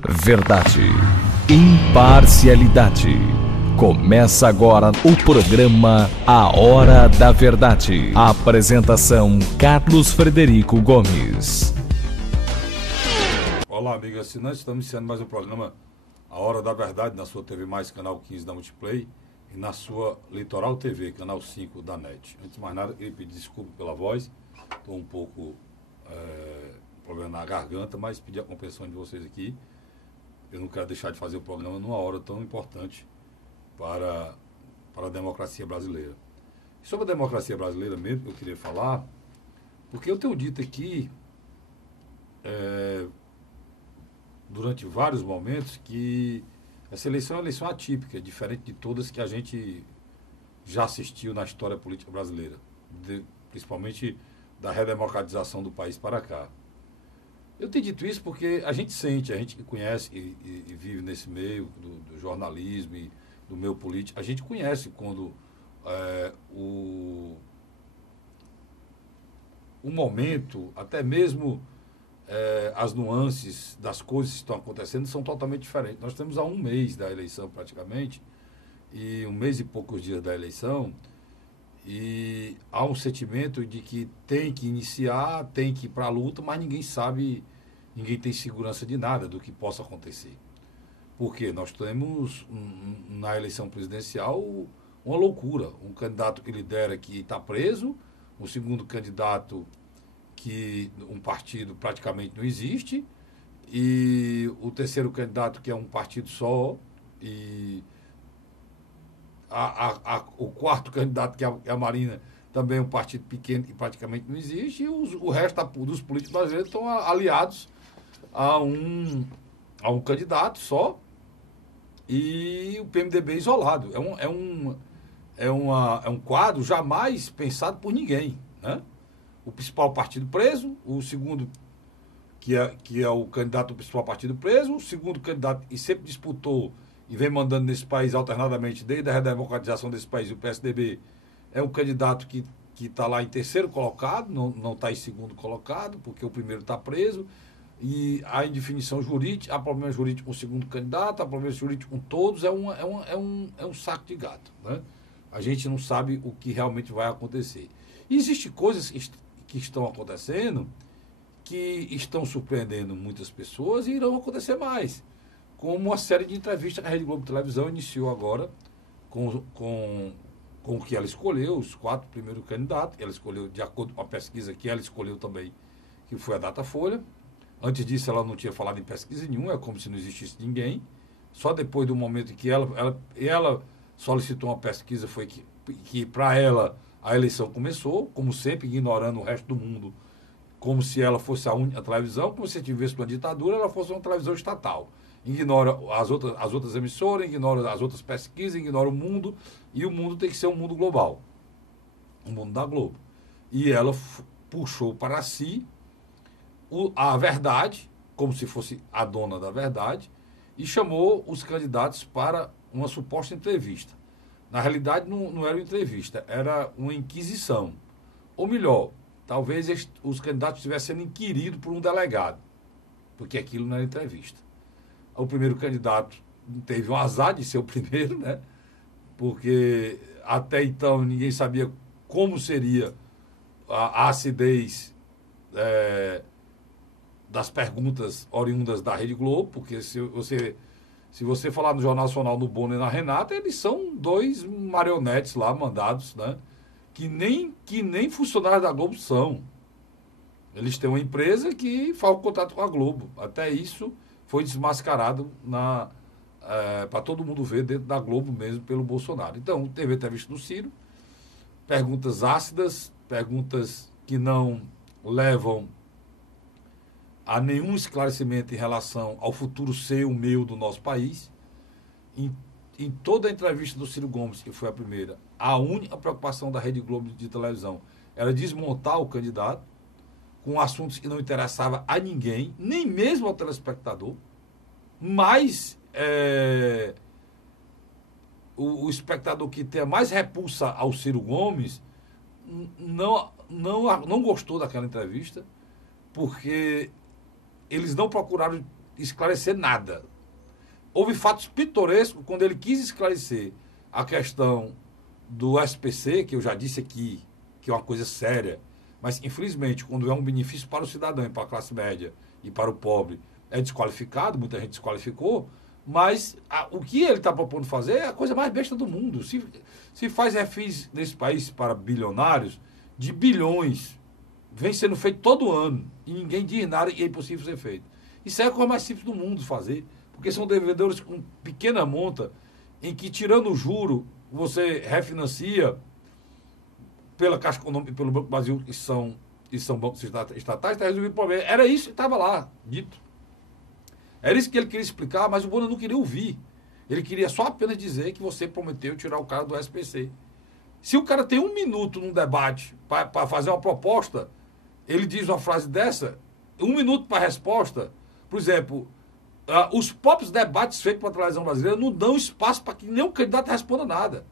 Verdade, imparcialidade. Começa agora o programa A Hora da Verdade. Apresentação Carlos Frederico Gomes. Olá, amigos assinantes, estamos iniciando mais um programa A Hora da Verdade na sua TV Mais, canal 15 da Multiplay, e na sua Litoral TV, canal 5 da NET. Antes de mais nada, queria pedir desculpa pela voz, estou um pouco problema na garganta, mas pedir a compreensão de vocês aqui. Eu não quero deixar de fazer o programa numa hora tão importante para a democracia brasileira. E sobre a democracia brasileira mesmo, eu queria falar, porque eu tenho dito aqui, durante vários momentos, que essa eleição é uma eleição atípica, diferente de todas que a gente já assistiu na história política brasileira, principalmente da redemocratização do país para cá. Eu tenho dito isso porque a gente sente, a gente que conhece e vive nesse meio do jornalismo e do meio político, a gente conhece quando o momento, até mesmo as nuances das coisas que estão acontecendo são totalmente diferentes. Nós estamos há um mês da eleição praticamente, e um mês e poucos dias da eleição, e há um sentimento de que tem que iniciar, tem que ir para a luta, mas ninguém sabe, ninguém tem segurança de nada do que possa acontecer. Porque nós temos, na eleição presidencial, uma loucura. Um candidato que lidera que está preso, um segundo candidato que um partido praticamente não existe, e o terceiro candidato que é um partido só, e o quarto candidato, que é a Marina, também é um partido pequeno que praticamente não existe, e o resto dos políticos brasileiros estão aliados a um candidato só, e o PMDB isolado. É um quadro jamais pensado por ninguém, né? O principal partido preso, o segundo, que é o candidato do principal partido preso, o segundo candidato que sempre disputou e vem mandando nesse país alternadamente desde a redemocratização desse país, o PSDB, é um candidato que está lá em terceiro colocado, não está em segundo colocado, porque o primeiro está preso, e há indefinição jurídica, há problema jurídico com o segundo candidato, há problema jurídico com todos, é um saco de gato, né? A gente não sabe o que realmente vai acontecer. E existem coisas que estão acontecendo que estão surpreendendo muitas pessoas e irão acontecer mais. Como uma série de entrevistas que a Rede Globo Televisão iniciou agora com o que ela escolheu, os 4 primeiros candidatos. Ela escolheu, de acordo com a pesquisa que ela escolheu também, que foi a Datafolha. Antes disso, ela não tinha falado em pesquisa nenhuma, é como se não existisse ninguém. Só depois do momento em que ela solicitou uma pesquisa, foi que para ela a eleição começou, como sempre, ignorando o resto do mundo, como se ela fosse a única televisão, como se tivesse uma ditadura, ela fosse uma televisão estatal. Ignora as outras emissoras, ignora as outras pesquisas, ignora o mundo, e o mundo tem que ser um mundo global, o mundo da Globo. E ela puxou para si a verdade, como se fosse a dona da verdade, e chamou os candidatos para uma suposta entrevista. Na realidade, não era uma entrevista, era uma inquisição. Ou melhor, talvez os candidatos estivessem sendo inquiridos por um delegado, porque aquilo não era entrevista. O primeiro candidato teve um azar de ser o primeiro, né? Porque até então ninguém sabia como seria a acidez das perguntas oriundas da Rede Globo, porque se você falar no Jornal Nacional, no Bono e na Renata, eles são 2 marionetes lá mandados, né? Que nem funcionários da Globo são. Eles têm uma empresa que faz o contato com a Globo. Até isso foi desmascarado para todo mundo ver dentro da Globo mesmo pelo Bolsonaro. Então, teve a entrevista do Ciro, perguntas ácidas, perguntas que não levam a nenhum esclarecimento em relação ao futuro seu, o meu, do nosso país. Em toda a entrevista do Ciro Gomes, que foi a primeira, a única preocupação da Rede Globo de televisão era desmontar o candidato com assuntos que não interessavam a ninguém, nem mesmo ao telespectador, mas o espectador que tenha mais repulsa ao Ciro Gomes não gostou daquela entrevista, porque eles não procuraram esclarecer nada. Houve fatos pitorescos quando ele quis esclarecer a questão do SPC, que eu já disse aqui, que é uma coisa séria, mas, infelizmente, quando é um benefício para o cidadão, para a classe média e para o pobre, é desqualificado, muita gente desqualificou, mas o que ele está propondo fazer é a coisa mais besta do mundo. Se faz refis nesse país para bilionários, de bilhões, vem sendo feito todo ano, e ninguém diz nada e é impossível ser feito. Isso é a coisa mais simples do mundo fazer, porque são devedores com pequena monta, em que, tirando o juro, você refinancia pela Caixa Econômica e pelo Banco do Brasil, que são bancos estatais, está resolvido o problema. Era isso que estava lá, dito. Era isso que ele queria explicar, mas o Bonner não queria ouvir. Ele queria só apenas dizer que você prometeu tirar o cara do SPC. Se o cara tem 1 minuto num debate para fazer uma proposta, ele diz uma frase dessa, 1 minuto para a resposta. Por exemplo, os próprios debates feitos pela televisão brasileira não dão espaço para que nenhum candidato responda nada.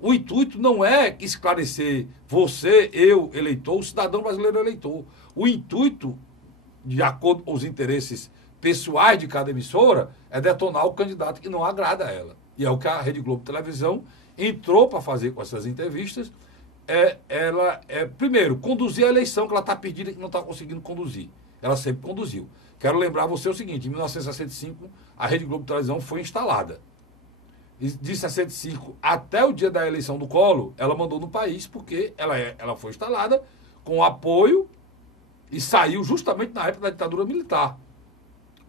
O intuito não é esclarecer você, eu, eleitor, o cidadão brasileiro eleitor. O intuito, de acordo com os interesses pessoais de cada emissora, é detonar o candidato que não agrada a ela. E é o que a Rede Globo Televisão entrou para fazer com essas entrevistas. Primeiro, conduzir a eleição que ela está perdida e que não está conseguindo conduzir. Ela sempre conduziu. Quero lembrar você o seguinte, em 1965, a Rede Globo Televisão foi instalada. De 65 até o dia da eleição do Collor, ela mandou no país, porque ela foi instalada com apoio e saiu justamente na época da ditadura militar.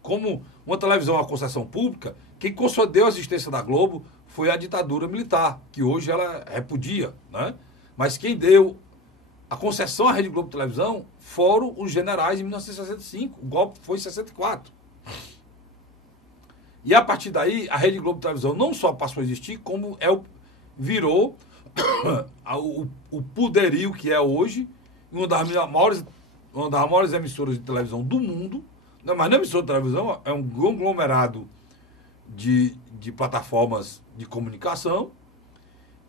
Como uma televisão, uma concessão pública, quem concedeu a existência da Globo foi a ditadura militar, que hoje ela repudia, né? Mas quem deu a concessão à Rede Globo Televisão foram os generais em 1965. O golpe foi em 64. E a partir daí, a Rede Globo Televisão não só passou a existir, como virou o poderio que é hoje, uma das maiores emissoras de televisão do mundo. Não, mas não é emissora de televisão, é um conglomerado de plataformas de comunicação,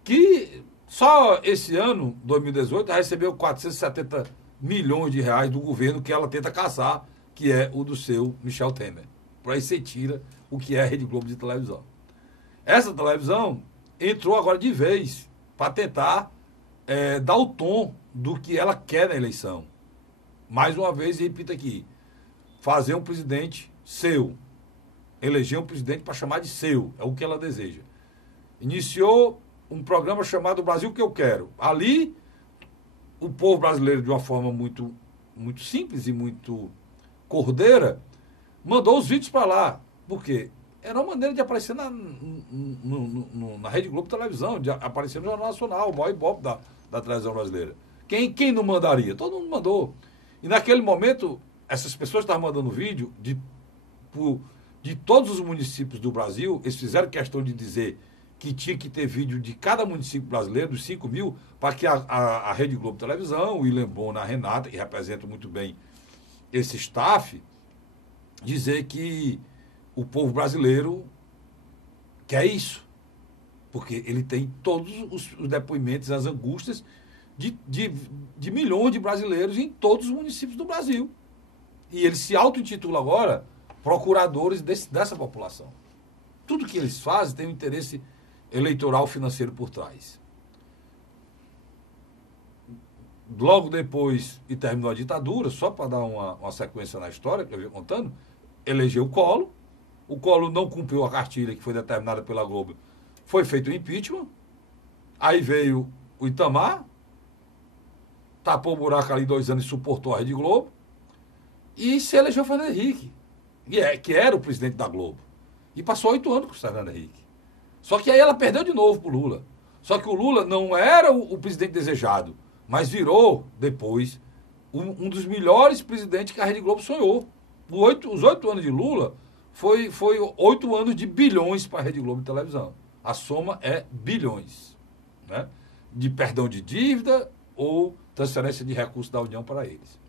que só esse ano, 2018, recebeu 470 milhões de reais do governo que ela tenta caçar, que é o do seu Michel Temer. Por aí você tira o que é a Rede Globo de televisão. Essa televisão entrou agora de vez para tentar dar o tom do que ela quer na eleição. Mais uma vez, repito aqui, fazer um presidente seu. Eleger um presidente para chamar de seu. É o que ela deseja. Iniciou um programa chamado Brasil que eu quero. Ali, o povo brasileiro, de uma forma muito, muito simples e muito cordeira, mandou os vídeos para lá. Por quê? Era uma maneira de aparecer na Rede Globo Televisão, de aparecer no Jornal Nacional, o maior ibope da televisão brasileira. Quem não mandaria? Todo mundo mandou. E naquele momento, essas pessoas estavam mandando vídeo de todos os municípios do Brasil. Eles fizeram questão de dizer que tinha que ter vídeo de cada município brasileiro, dos 5 mil, para que a Rede Globo Televisão, o William Bonner, a Renata, que representam muito bem esse staff, dizer que o povo brasileiro quer isso. Porque ele tem todos os depoimentos, as angústias de milhões de brasileiros em todos os municípios do Brasil. E eles se auto-intitulam agora procuradores dessa população. Tudo que eles fazem tem um interesse eleitoral financeiro por trás. Logo depois, e terminou a ditadura, só para dar uma sequência na história que eu vinha contando, elegeu o Collor. O Collor não cumpriu a cartilha que foi determinada pela Globo. Foi feito o impeachment. Aí veio o Itamar, tapou o buraco ali 2 anos e suportou a Rede Globo. E se elegeu o Fernando Henrique, que era o presidente da Globo. E passou 8 anos com o Fernando Henrique. Só que aí ela perdeu de novo para o Lula. Só que o Lula não era o presidente desejado, mas virou, depois, um dos melhores presidentes que a Rede Globo sonhou. Os 8 anos de Lula foi 8 anos de bilhões para a Rede Globo de televisão. A soma é bilhões, né? De perdão de dívida ou transferência de recursos da União para eles.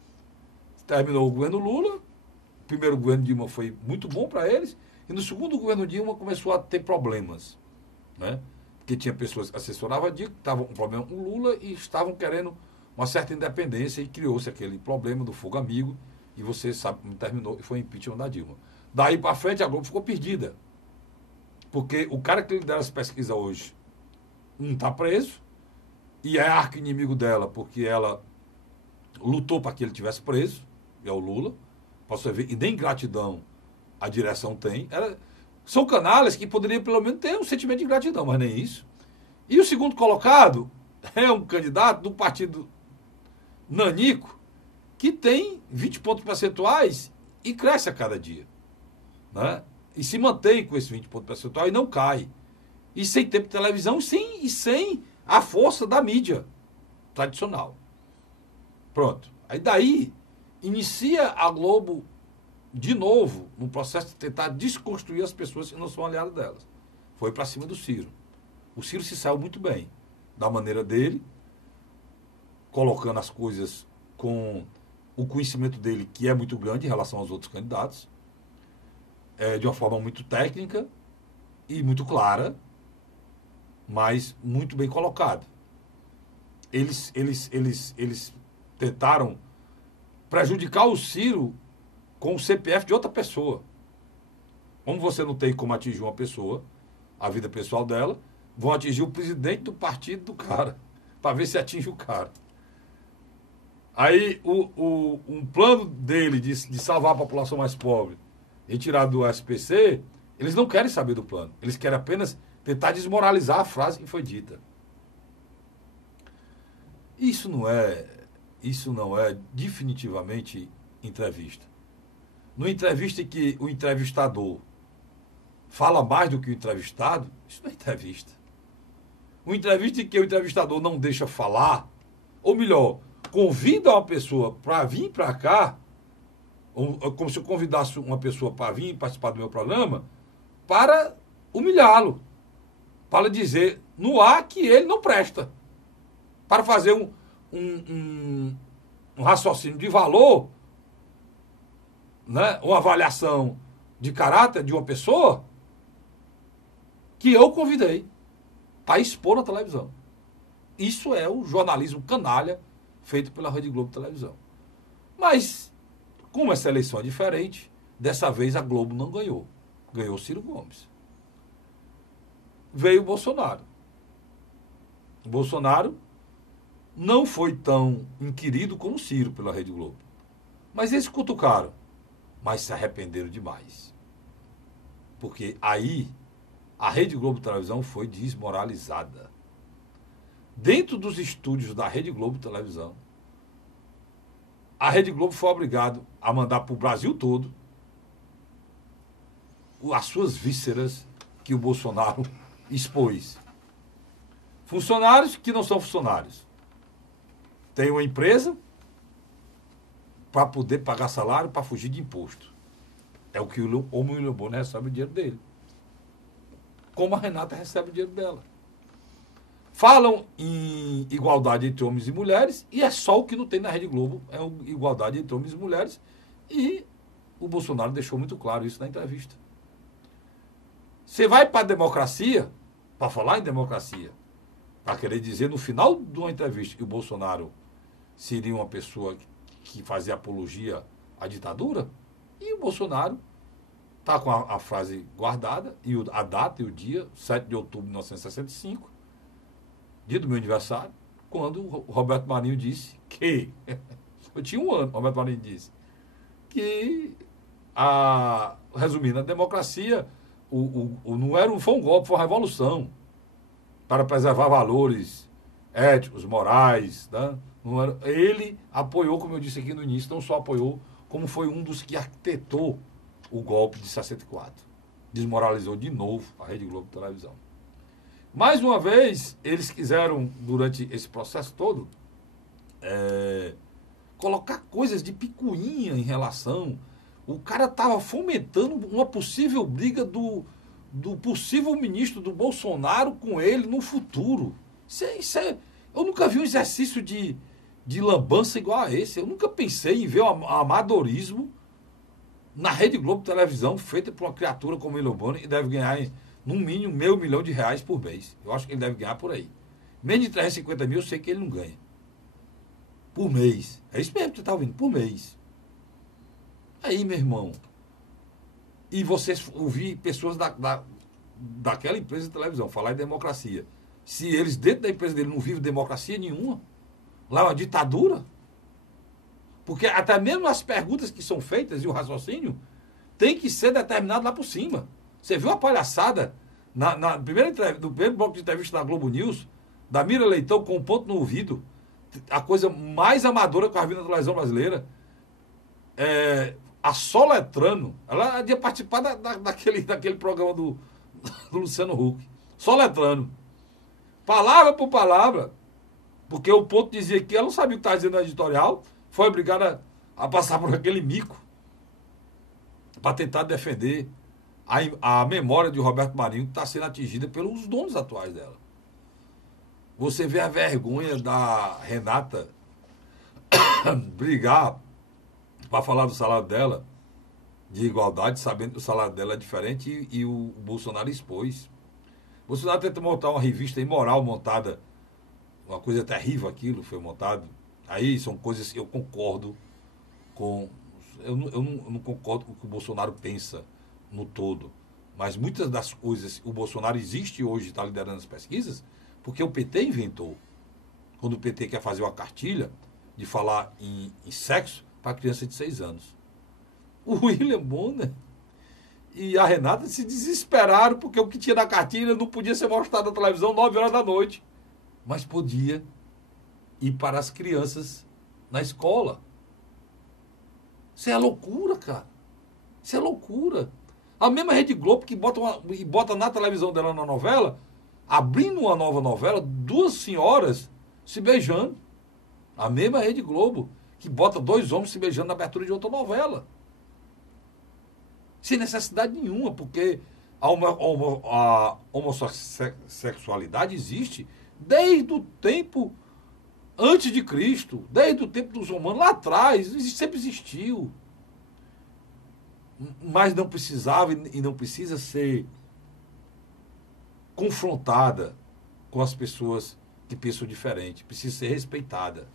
Terminou o governo Lula, o primeiro governo Dilma foi muito bom para eles, e no segundo governo Dilma começou a ter problemas, né? Porque tinha pessoas que assessoravam a Dilma, que estavam com problema com o Lula e estavam querendo uma certa independência, e criou-se aquele problema do fogo amigo, e você sabe como terminou, e foi o impeachment da Dilma. Daí para frente, a Globo ficou perdida. Porque o cara que lidera essa pesquisa hoje não está preso e é arqui-inimigo dela porque ela lutou para que ele tivesse preso, é o Lula. Para você ver, e nem gratidão a direção tem. São canalhas que poderiam pelo menos ter um sentimento de gratidão, mas nem isso. E o segundo colocado é um candidato do partido Nanico que tem 20 pontos percentuais e cresce a cada dia. Né? E se mantém com esse 20 pontos percentuais e não cai. E sem tempo de televisão e sem a força da mídia tradicional. Pronto. Aí daí inicia a Globo de novo no processo de tentar desconstruir as pessoas que não são aliadas delas. Foi para cima do Ciro. O Ciro se saiu muito bem, da maneira dele, colocando as coisas com o conhecimento dele, que é muito grande em relação aos outros candidatos, de uma forma muito técnica e muito clara, mas muito bem colocado. Eles tentaram prejudicar o Ciro com o CPF de outra pessoa. Como você não tem como atingir uma pessoa, a vida pessoal dela, vão atingir o presidente do partido do cara, para ver se atinge o cara. Aí, um plano dele de salvar a população mais pobre, retirado do SPC, eles não querem saber do plano. Eles querem apenas tentar desmoralizar a frase que foi dita. Isso não é definitivamente entrevista. No entrevista em que o entrevistador fala mais do que o entrevistado, isso não é entrevista. Uma entrevista em que o entrevistador não deixa falar, ou melhor, convida uma pessoa para vir para cá, como se eu convidasse uma pessoa para vir participar do meu programa, para humilhá-lo, para dizer no ar que ele não presta, para fazer um raciocínio de valor, né? Uma avaliação de caráter de uma pessoa que eu convidei para expor na televisão. Isso é o jornalismo canalha feito pela Rede Globo Televisão. Mas, como essa eleição é diferente, dessa vez a Globo não ganhou. Ganhou Ciro Gomes. Veio o Bolsonaro. O Bolsonaro não foi tão inquirido como o Ciro pela Rede Globo. Mas eles cutucaram. Mas se arrependeram demais. Porque aí a Rede Globo Televisão foi desmoralizada. Dentro dos estúdios da Rede Globo Televisão, a Rede Globo foi obrigada a mandar para o Brasil todo as suas vísceras que o Bolsonaro expôs. Funcionários que não são funcionários. Tem uma empresa para poder pagar salário para fugir de imposto. É o que o William Bonner recebe o dinheiro dele. Como a Renata recebe o dinheiro dela. Falam em igualdade entre homens e mulheres e é só o que não tem na Rede Globo, é igualdade entre homens e mulheres, e o Bolsonaro deixou muito claro isso na entrevista. Você vai para a democracia, para falar em democracia, para querer dizer no final de uma entrevista que o Bolsonaro seria uma pessoa que fazia apologia à ditadura, e o Bolsonaro está com a frase guardada, e a data e o dia, 7 de outubro de 1965, dia do meu aniversário, quando o Roberto Marinho disse que, eu tinha 1 ano, o Roberto Marinho disse, que, resumindo, a democracia não foi um golpe, foi uma revolução para preservar valores éticos, morais. Né? Não era, ele apoiou, como eu disse aqui no início, não só apoiou, como foi um dos que arquitetou o golpe de 64. Desmoralizou de novo a Rede Globo Televisão. Mais uma vez, eles quiseram, durante esse processo todo, colocar coisas de picuinha em relação. O cara estava fomentando uma possível briga do possível ministro do Bolsonaro com ele no futuro. Eu nunca vi um exercício de lambança igual a esse. Eu nunca pensei em ver o amadorismo na Rede Globo Televisão, feita por uma criatura como William Bonner, que deve ganhar, no mínimo, R$500 milhões por mês. Eu acho que ele deve ganhar por aí. Menos de 350 mil, eu sei que ele não ganha. Por mês. É isso mesmo que você está ouvindo, por mês. Aí, meu irmão, e você ouvir pessoas daquela empresa de televisão falar em democracia. Se eles, dentro da empresa dele, não vivem democracia nenhuma, lá é uma ditadura. Porque até mesmo as perguntas que são feitas e o raciocínio tem que ser determinado lá por cima. Você viu a palhaçada no primeiro bloco de entrevista da Globo News, da Mira Leitão com um ponto no ouvido, a coisa mais amadora que eu vi na televisão brasileira, assoletrando. Ela ia participar daquele programa do Luciano Huck. Soletrando. Palavra por palavra. Porque o ponto dizia que ela não sabia o que estava dizendo no editorial, foi obrigada a passar por aquele mico para tentar defender a memória de Roberto Marinho, que está sendo atingida pelos donos atuais dela. Você vê a vergonha da Renata brigar para falar do salário dela, de igualdade, sabendo que o salário dela é diferente, e o Bolsonaro expôs. O Bolsonaro tenta montar uma revista imoral montada, uma coisa terrível aquilo, foi montado. Aí são coisas que eu concordo com... Eu não concordo com o que o Bolsonaro pensa no todo. Mas muitas das coisas... O Bolsonaro existe hoje, está liderando as pesquisas, porque o PT inventou. Quando o PT quer fazer uma cartilha de falar em sexo para criança de 6 anos. O William Bonner e a Renata se desesperaram porque o que tinha na cartilha não podia ser mostrado na televisão 9 horas da noite. Mas podia ir para as crianças na escola. Isso é loucura, cara. Isso é loucura. A mesma Rede Globo que bota na televisão dela na novela, abrindo uma nova novela, 2 senhoras se beijando. A mesma Rede Globo que bota 2 homens se beijando na abertura de outra novela. Sem necessidade nenhuma, porque a homossexualidade existe desde o tempo antes de Cristo, desde o tempo dos romanos, lá atrás, sempre existiu. Mas não precisava e não precisa ser confrontada com as pessoas que pensam diferente. Precisa ser respeitada.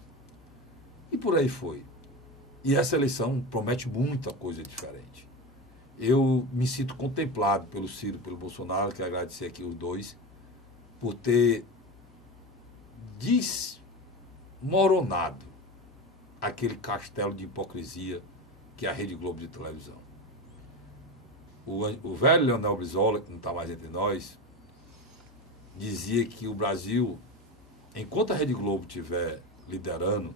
E por aí foi. E essa eleição promete muita coisa diferente. Eu me sinto contemplado pelo Ciro, pelo Bolsonaro, quero agradecer aqui os dois, por ter desmoronado aquele castelo de hipocrisia que é a Rede Globo de televisão. O velho Leonel Brizola, que não está mais entre nós, dizia que o Brasil, enquanto a Rede Globo estiver liderando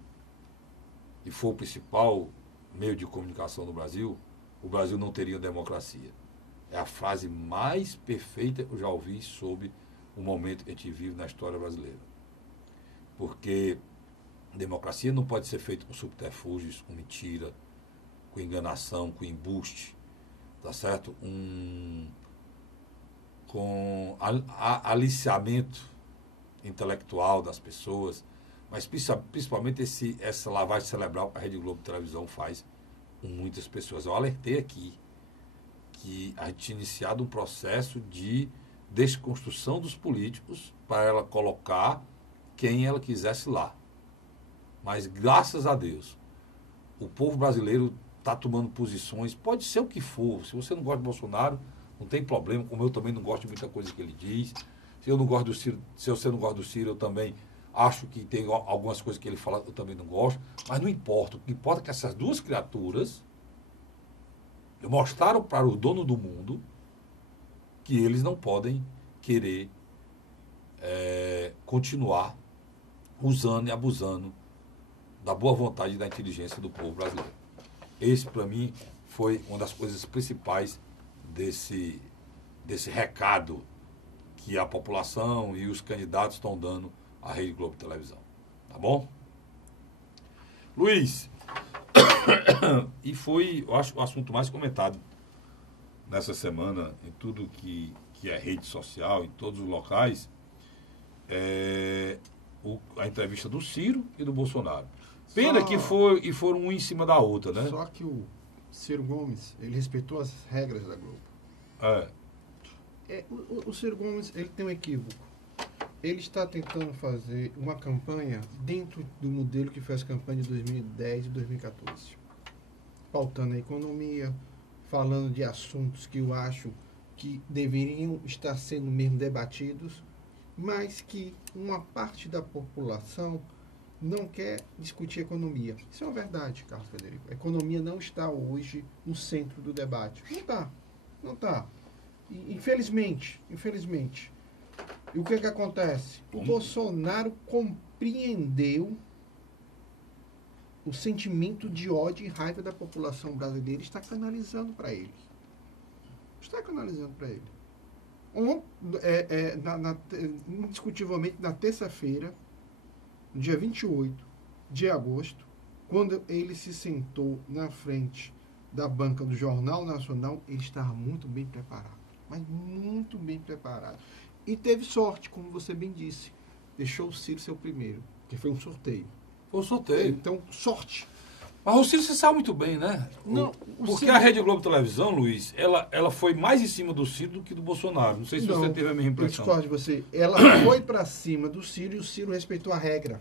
e for o principal meio de comunicação do Brasil, o Brasil não teria democracia. É a frase mais perfeita que eu já ouvi sobre o momento que a gente vive na história brasileira. Porque democracia não pode ser feita com subterfúgios, com mentira, com enganação, com embuste, tá certo? Com aliciamento intelectual das pessoas, mas principalmente essa lavagem cerebral que a Rede Globo de televisão faz com muitas pessoas. Eu alertei aqui que a gente tinha iniciado um processo de desconstrução dos políticos para ela colocar quem ela quisesse lá. Mas, graças a Deus, o povo brasileiro está tomando posições, pode ser o que for. Se você não gosta de Bolsonaro, não tem problema, como eu também não gosto de muita coisa que ele diz. Se eu não gosto do Ciro, se você não gosta do Ciro, eu também acho que tem algumas coisas que ele fala que eu também não gosto, mas não importa. O que importa é que essas duas criaturas mostraram para o dono do mundo que eles não podem querer continuar usando e abusando da boa vontade e da inteligência do povo brasileiro. Esse, para mim, foi uma das coisas principais desse recado que a população e os candidatos estão dando à Rede Globo de televisão. Tá bom? Luiz, e foi, eu acho, o assunto mais comentado nessa semana, em tudo que é rede social, em todos os locais, a entrevista do Ciro e do Bolsonaro. Pena que foram um em cima da outra, né? Só que o Ciro Gomes, ele respeitou as regras da Globo. O Ciro Gomes, ele tem um equívoco. Ele está tentando fazer uma campanha dentro do modelo que fez a campanha de 2010 e 2014. Pautando a economia, falando de assuntos que eu acho que deveriam estar sendo mesmo debatidos, mas que uma parte da população não quer discutir economia. Isso é uma verdade, Carlos Frederico. A economia não está hoje no centro do debate. Não está. Não está. Infelizmente. E o que acontece? O Bolsonaro compreendeu o sentimento de ódio e raiva da população brasileira e está canalizando para ele. Indiscutivelmente, na terça-feira, no dia 28 de agosto, quando ele se sentou na frente da banca do Jornal Nacional, ele estava muito bem preparado. Mas muito bem preparado. E teve sorte, como você bem disse. Deixou o Ciro ser o primeiro, que foi um sorteio. Foi um sorteio. Então, sorte. Mas o Ciro você sabe muito bem, né? Não, porque Ciro... a Rede Globo Televisão, Luiz, ela foi mais em cima do Ciro do que do Bolsonaro. Não sei se você teve a mesma impressão. Eu discordo de você. Ela foi para cima do Ciro e o Ciro respeitou a regra.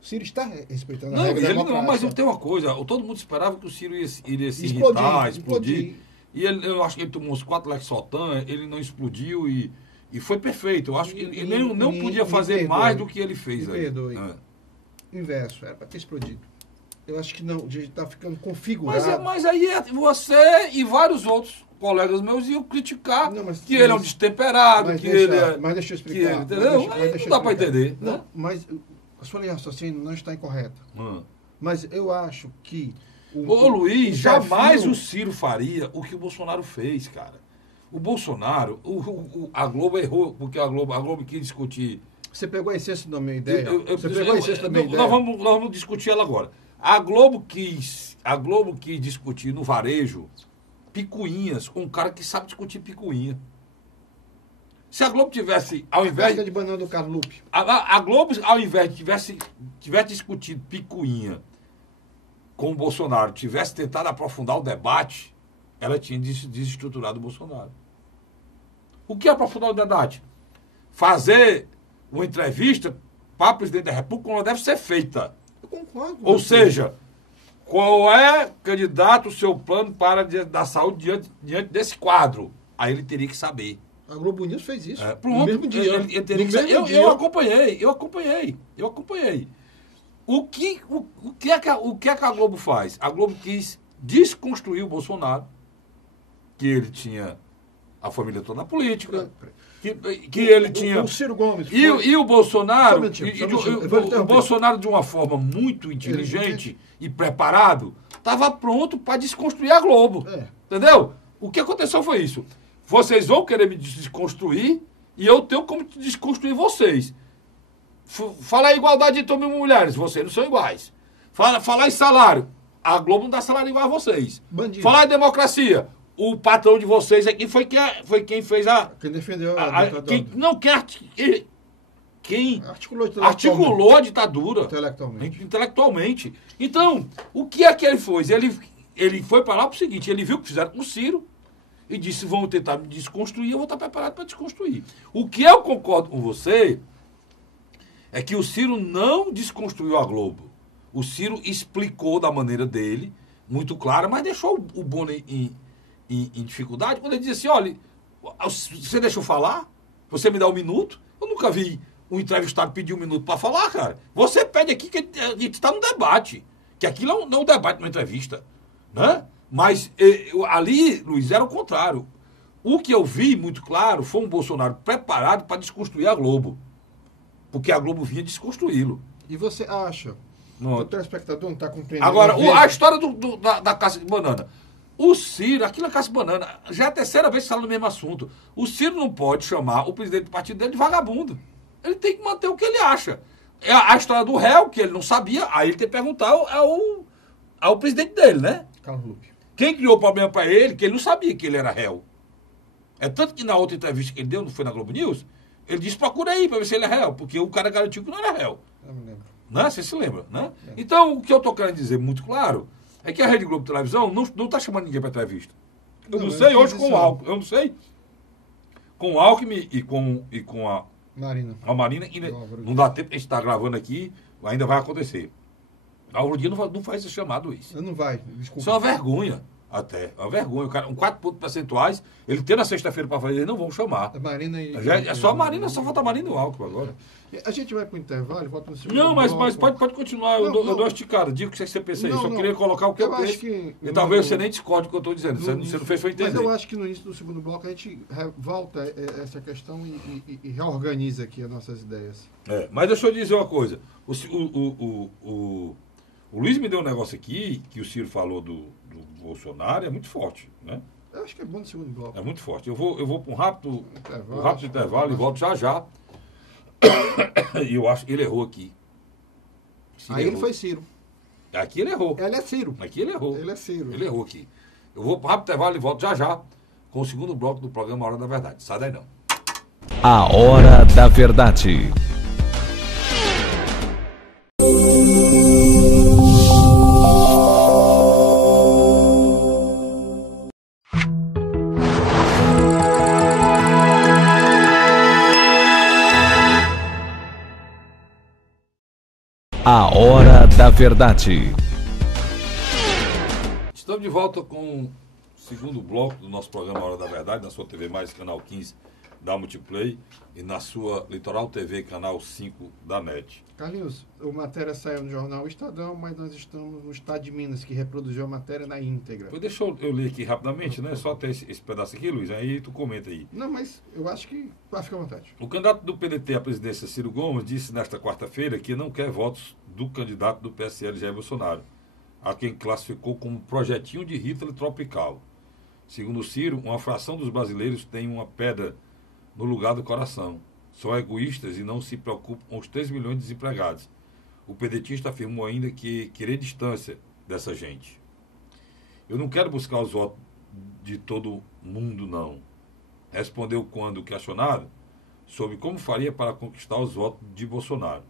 O Ciro está respeitando a regra. Mas tem uma coisa. Todo mundo esperava que o Ciro iria se irritar, explodir. E eu acho que ele tomou uns 4 Lexotan, ele não explodiu e foi perfeito. Eu acho que ele não podia fazer mais do que ele fez. Me perdoe. Inverso, era para ter explodido. Eu acho que não, já está ficando configurado. Mas aí você e vários outros colegas meus iam criticar que ele é um destemperado, mas deixa eu explicar. Entendeu? Não dá para entender. Não, né? Mas a sua linha de raciocínio não está incorreta. Mas eu acho que... Luiz, jamais o Ciro faria o que o Bolsonaro fez, cara. O Bolsonaro, a Globo errou, porque a Globo quis discutir... Você pegou a essência da minha ideia? Nós vamos discutir ela agora. A Globo quis discutir no varejo picuinhas com um cara que sabe discutir picuinha. Se a Globo tivesse, ao invés... de banana do Carlos Lupe. A Globo, ao invés de tivesse discutido picuinha com o Bolsonaro, tivesse tentado aprofundar o debate, ela tinha desestruturado o Bolsonaro. O que é aprofundar o debate? Fazer uma entrevista para o presidente da República como ela deve ser feita. Eu concordo. Ou seja, qual é, candidato, o seu plano para da saúde diante desse quadro? Aí ele teria que saber. A Globo News fez isso. Pronto. No mesmo dia. Ele teria que saber. Eu acompanhei. O que é que a Globo faz? A Globo quis desconstruir o Bolsonaro, que ele tinha a família toda na política, que ele tinha... O Ciro Gomes... E o Bolsonaro... O Bolsonaro, de uma forma muito inteligente e preparado, estava pronto para desconstruir a Globo. Entendeu? O que aconteceu foi isso. Vocês vão querer me desconstruir e eu tenho como desconstruir vocês. Falar em igualdade entre homens e mulheres, vocês não são iguais. Falar em salário, a Globo não dá salário igual a vocês. Bandido. Falar em democracia, o patrão de vocês aqui foi quem fez a... Quem defendeu quem articulou a ditadura intelectualmente. Então, o que é que ele fez? Ele foi para lá para o seguinte, ele viu o que fizeram com o Ciro e disse, vão tentar me desconstruir, eu vou estar preparado para desconstruir. O que eu concordo com você é que o Ciro não desconstruiu a Globo. O Ciro explicou da maneira dele, muito clara, mas deixou o Bono em dificuldade, quando ele disse assim, olha, você deixa eu falar? Você me dá 1 minuto? Eu nunca vi um entrevistado pedir 1 minuto para falar, cara. Você pede aqui que a gente está no debate, que aquilo não é um debate, uma entrevista, né? Mas ali, Luiz, era o contrário. O que eu vi muito claro foi um Bolsonaro preparado para desconstruir a Globo, porque a Globo vinha desconstruí-lo. E você acha que o telespectador não está compreendendo? Agora, a história da Casca de Banana. O Ciro, aquilo é Casca de Banana, já é a 3ª vez que fala no mesmo assunto. O Ciro não pode chamar o presidente do partido dele de vagabundo. Ele tem que manter o que ele acha. A história do réu, que ele não sabia, aí ele tem que perguntar ao presidente dele, né? Carlos Lupe. Quem criou o problema para ele, que ele não sabia que ele era réu. É tanto que na outra entrevista que ele deu, não foi na Globo News, ele disse, procura aí para ver se ele é réu, porque o cara garantiu que não era réu. Eu me lembro. Né? Você se lembra, né? Então, o que eu estou querendo dizer muito claro é que a Rede Globo Televisão não está chamando ninguém para entrevista. Eu não sei hoje com o Alckmin. Eu não sei. Com o Alckmin e com a Marina. Não dá tempo, a gente está gravando aqui, ainda vai acontecer. A Álvaro Dias não faz esse chamado, isso. Não vai, desculpa. Isso é uma vergonha. Até. É uma vergonha. O cara, 4 pontos percentuais, ele tem na sexta-feira para fazer, eles não vão chamar. A Marina É só a Marina, só falta a Marina e o Alckmin agora. A gente vai para o intervalo, volta no segundo Não, mas bloco. pode continuar. Eu dou uma esticada. Diga o que você pensa aí. Só queria colocar o que eu penso. E talvez você nem discorde do que eu estou dizendo. Você não fez foi entender. Mas eu acho que no início do segundo bloco a gente volta essa questão e reorganiza aqui as nossas ideias. Mas deixa eu dizer uma coisa. O Luiz me deu um negócio aqui, que o Ciro falou do Bolsonaro, é muito forte, né? Eu acho que é bom no segundo bloco. É muito forte. Eu vou para um rápido intervalo e volto já. E eu acho que ele errou aqui. Aí ele foi Ciro. Aqui ele errou. Ele é Ciro. Aqui ele errou. Ele é Ciro. Ele errou aqui. Eu vou para um rápido intervalo e volto já com o segundo bloco do programa A Hora da Verdade. Sai daí não. A Hora da Verdade. A Hora da Verdade. Estamos de volta com o segundo bloco do nosso programa A Hora da Verdade, na sua TV Mais, canal 15 da Multiplay e na sua Litoral TV, canal 5 da NET. Carlinhos, a matéria saiu no jornal Estadão, mas nós estamos no Estado de Minas, que reproduziu a matéria na íntegra. Deixa eu ler aqui rapidamente, né? Só até esse pedaço aqui, Luiz, aí tu comenta aí. Não, mas eu acho que vai ficar à vontade. O candidato do PDT à presidência, Ciro Gomes, disse nesta quarta-feira que não quer votos do candidato do PSL, Jair Bolsonaro, a quem classificou como projetinho de Hitler tropical. Segundo Ciro, uma fração dos brasileiros tem uma pedra no lugar do coração. São egoístas e não se preocupam com os 3 milhões de desempregados. O pedetista afirmou ainda que querer distância dessa gente. Eu não quero buscar os votos de todo mundo, não. Respondeu quando questionado sobre como faria para conquistar os votos de Bolsonaro.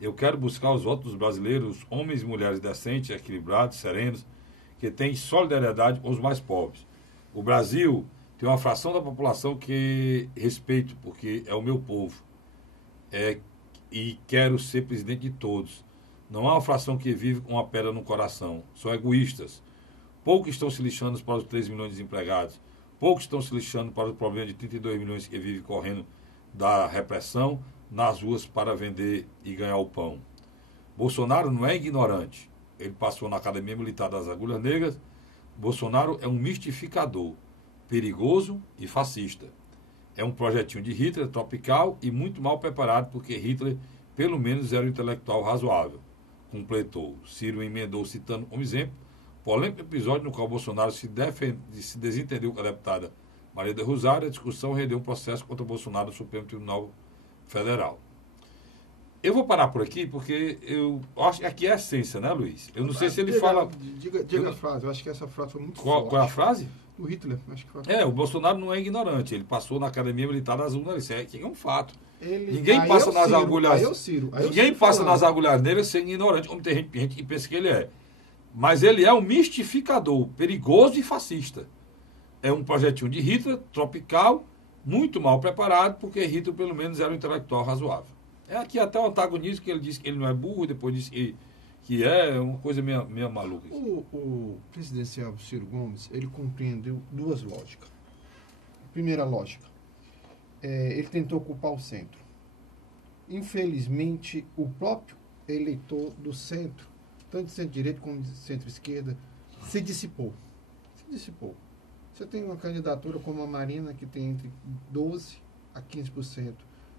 Eu quero buscar os votos dos brasileiros, homens e mulheres decentes, equilibrados, serenos, que têm solidariedade com os mais pobres. O Brasil tem uma fração da população que respeito, porque é o meu povo. E quero ser presidente de todos. Não há uma fração que vive com uma pedra no coração. São egoístas. Poucos estão se lixando para os 3 milhões de desempregados. Poucos estão se lixando para o problema de 32 milhões que vivem correndo da repressão nas ruas para vender e ganhar o pão. Bolsonaro não é ignorante. Ele passou na Academia Militar das Agulhas Negras. Bolsonaro é um mistificador, perigoso e fascista. É um projetinho de Hitler tropical e muito mal preparado, porque Hitler, pelo menos, era um intelectual razoável. Completou. Ciro emendou, citando como exemplo, polêmico episódio no qual Bolsonaro se desentendeu com a deputada Maria do Rosário. A discussão rendeu um processo contra Bolsonaro no Supremo Tribunal Federal. Eu vou parar por aqui, porque eu acho que aqui é a essência, né, Luiz? Eu não sei se ele fala... Diga a frase, eu acho que essa frase foi muito forte. Qual é a frase? O Hitler, acho que foi. O Bolsonaro não é ignorante, ele passou na Academia Militar das Agulhas Negras, isso é um fato. Ninguém passa nas agulhas... Ninguém passa nas agulhas negras sendo ignorante, como tem gente que pensa que ele é. Mas ele é um mistificador, perigoso e fascista. É um projetinho de Hitler, tropical, muito mal preparado, porque Hitler, pelo menos, era um intelectual razoável. É aqui até o antagonismo, que ele disse que ele não é burro, depois disse que é uma coisa meio maluca. O presidencial Ciro Gomes, ele compreendeu duas lógicas. Primeira lógica, ele tentou ocupar o centro. Infelizmente, o próprio eleitor do centro, tanto de centro-direita como de centro-esquerda, se dissipou. Você tem uma candidatura como a Marina, que tem entre 12% a 15%.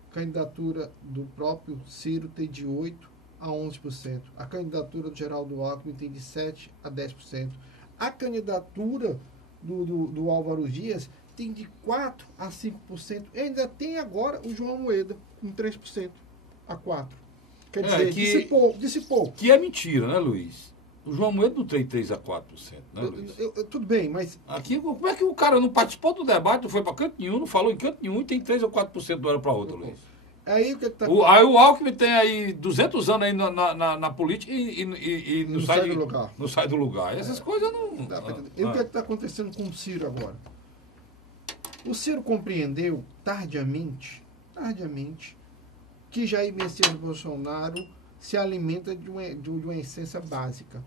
A candidatura do próprio Ciro tem de 8% a 11%. A candidatura do Geraldo Alckmin tem de 7% a 10%. A candidatura do Álvaro Dias tem de 4% a 5%. E ainda tem agora o João Moeda, com 3% a 4%. Quer dizer, dissipou. Que é mentira, né, Luiz? O João Moeda não tem 3% a 4%, né, Luiz? Tudo bem, mas... Aqui, como é que o cara não participou do debate, não foi para canto nenhum, não falou em canto nenhum e tem 3% ou 4% de hora para outra, Luiz? Aí o que está... Aí o Alckmin tem aí 200 anos aí na política e não sai do lugar. Não sai do lugar. Essas coisas não... E o que está acontecendo com o Ciro agora? O Ciro compreendeu tardiamente, que Jair Messias Bolsonaro se alimenta de uma essência básica,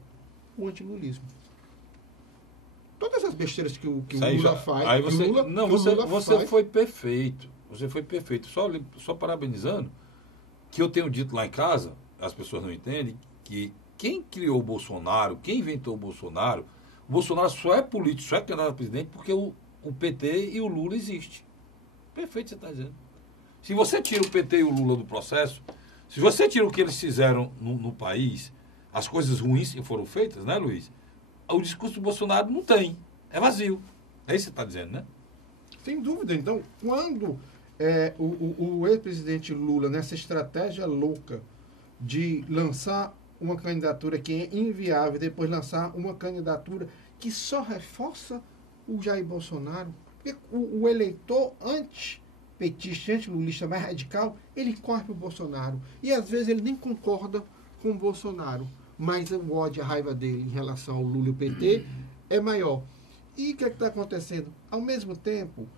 o antilulismo. Todas besteiras que o Isso aí Lula já- faz. Aí você, Lula, não, que o você, Lula você faz. foi perfeito. Você foi perfeito. Só parabenizando que eu tenho dito lá em casa, as pessoas não entendem, que quem criou o Bolsonaro, quem inventou o Bolsonaro só é político, só é candidato a presidente porque o PT e o Lula existem. Perfeito, você está dizendo. Se você tira o PT e o Lula do processo, se você tira o que eles fizeram no país, as coisas ruins que foram feitas, né, Luiz? O discurso do Bolsonaro não tem. É vazio. É isso que você está dizendo, né? Sem dúvida. Então, quando o ex-presidente Lula, nessa estratégia louca de lançar uma candidatura que é inviável, depois lançar uma candidatura que só reforça o Jair Bolsonaro, porque o eleitor antipetista, antilulista mais radical, ele corre para o Bolsonaro. E às vezes ele nem concorda com o Bolsonaro, mas o ódio, a raiva dele em relação ao Lula e o PT é maior. E o que está acontecendo? Ao mesmo tempo,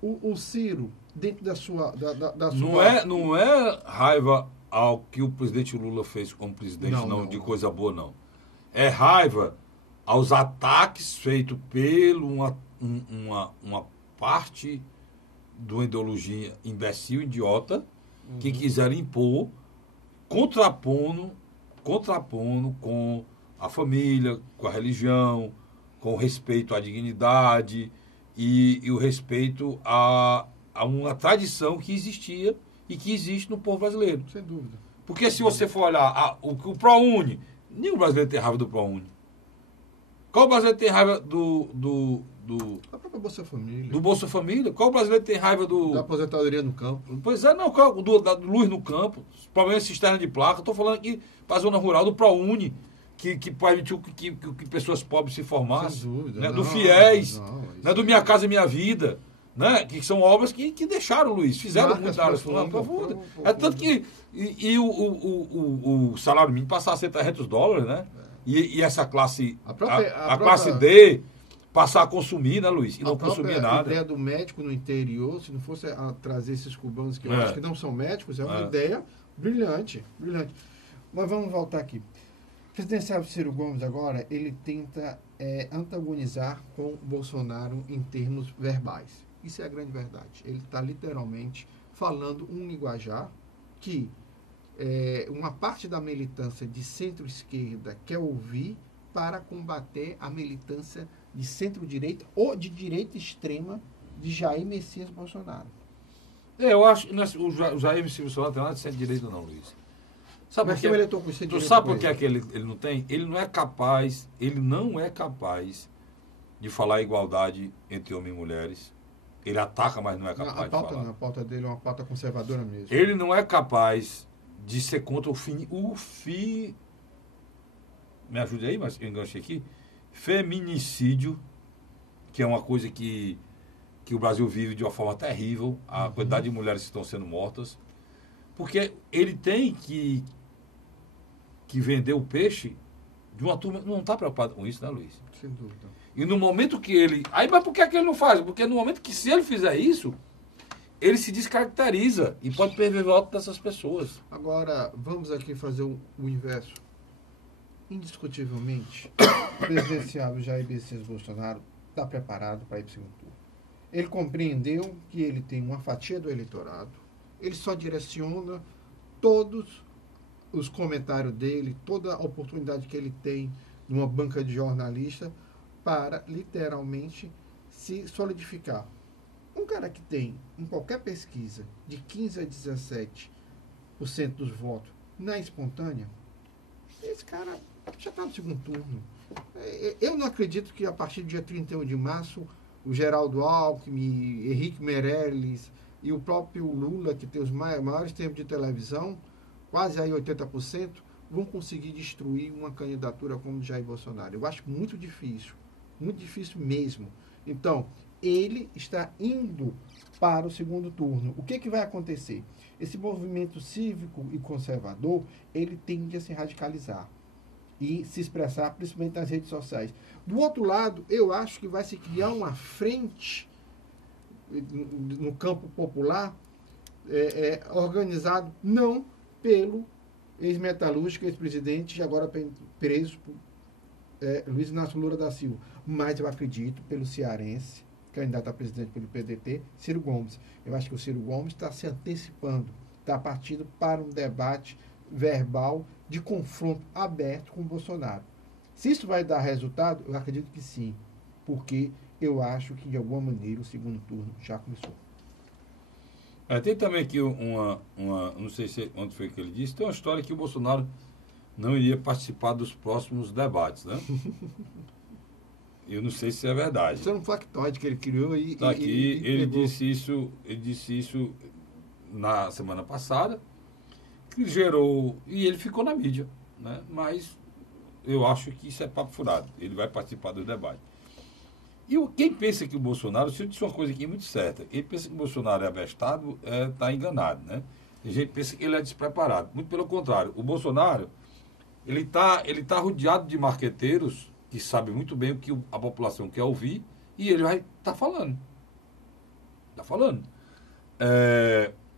o Ciro, dentro da sua... Não é raiva ao que o presidente Lula fez como presidente, não, de coisa boa, não. É raiva aos ataques feitos por uma parte de uma ideologia imbecil, idiota, que quiseram impor, contrapondo com a família, com a religião, com o respeito à dignidade e o respeito a uma tradição que existia e que existe no povo brasileiro. Sem dúvida. Porque se você for olhar o ProUni, nenhum brasileiro tem raiva do ProUni. Qual brasileiro tem raiva do A própria Bolsa Família. do Bolsa Família? Qual brasileiro tem raiva Da aposentadoria no campo. Pois é, não, da luz no campo, problema de cisterna de placa. Estou falando aqui para a zona rural do ProUni, que permitiu que pessoas pobres se formassem. Sem dúvida. Né? Não, Do FIES, não, né? Do Minha Casa Minha Vida. Né? Que são obras que deixaram, Luiz, fizeram Marcas muito áreas profundas. É tanto que o salário mínimo passar a ser $300, né? E essa classe, a classe D, passar a consumir, né, Luiz? E não consumir nada. A ideia do médico no interior, se não fosse a trazer esses cubanos que eu acho que não são médicos, é uma ideia brilhante, brilhante. Mas vamos voltar aqui. O presidenciável Ciro Gomes agora, ele tenta antagonizar com o Bolsonaro em termos verbais. Isso é a grande verdade. Ele está literalmente falando um linguajar que uma parte da militância de centro-esquerda quer ouvir para combater a militância de centro-direita ou de direita extrema de Jair Messias Bolsonaro. Eu acho que o Jair Messias Bolsonaro tem nada de centro-direita não, Luiz. Sabe Mas por quê? eu eleitor com Tu sabe por que é que ele não tem? Ele não é capaz de falar a igualdade entre homens e mulheres. Ele ataca, mas não é capaz de falar. A pauta dele é uma pauta conservadora mesmo. Ele não é capaz de ser contra me ajude aí, mas eu enganchei aqui. Feminicídio, que é uma coisa que o Brasil vive de uma forma terrível, a quantidade de mulheres que estão sendo mortas. Porque ele tem que vender o peixe de uma turma que não está preocupado com isso, né, Luiz? Sem dúvida. E no momento que ele... Aí, mas por que ele não faz? Porque no momento que, se ele fizer isso, ele se descaracteriza e pode perder voto dessas pessoas. Agora, vamos aqui fazer o inverso. Indiscutivelmente, o presidenciável Jair Messias Bolsonaro está preparado para ir para o segundo turno. Ele compreendeu que ele tem uma fatia do eleitorado, ele só direciona todos os comentários dele, toda a oportunidade que ele tem numa banca de jornalista para, literalmente, se solidificar. Um cara que tem, em qualquer pesquisa, de 15% a 17% dos votos na espontânea, esse cara já está no segundo turno. Eu não acredito que a partir do dia 31 de março, o Geraldo Alckmin, Henrique Meirelles e o próprio Lula, que tem os maiores tempos de televisão, quase aí 80%, vão conseguir destruir uma candidatura como o Jair Bolsonaro. Eu acho muito difícil mesmo. Então, ele está indo para o segundo turno. O que vai acontecer? Esse movimento cívico e conservador, ele tende a se radicalizar e se expressar, principalmente nas redes sociais. Do outro lado, eu acho que vai se criar uma frente no campo popular organizado não pelo ex-metalúrgico, ex-presidente, agora preso Luiz Inácio Lula da Silva. Mas eu acredito, pelo cearense, candidato a presidente pelo PDT, Ciro Gomes. Eu acho que o Ciro Gomes está se antecipando, está partindo para um debate verbal de confronto aberto com o Bolsonaro. Se isso vai dar resultado, eu acredito que sim, porque eu acho que, de alguma maneira, o segundo turno já começou. Tem também aqui não sei onde foi que ele disse, tem uma história que o Bolsonaro não iria participar dos próximos debates, né? Eu não sei se é verdade. Isso é um factoide que ele criou e... Está aqui, ele disse isso na semana passada, que gerou... E ele ficou na mídia, né? Mas eu acho que isso é papo furado. Ele vai participar do debate. E quem pensa que o Bolsonaro... Se eu disse uma coisa aqui muito certa, ele pensa que o Bolsonaro é abestado, está enganado, né? A gente pensa que ele é despreparado. Muito pelo contrário. O Bolsonaro, ele tá rodeado de marqueteiros que sabem muito bem o que a população quer ouvir e ele vai estar falando. Está falando.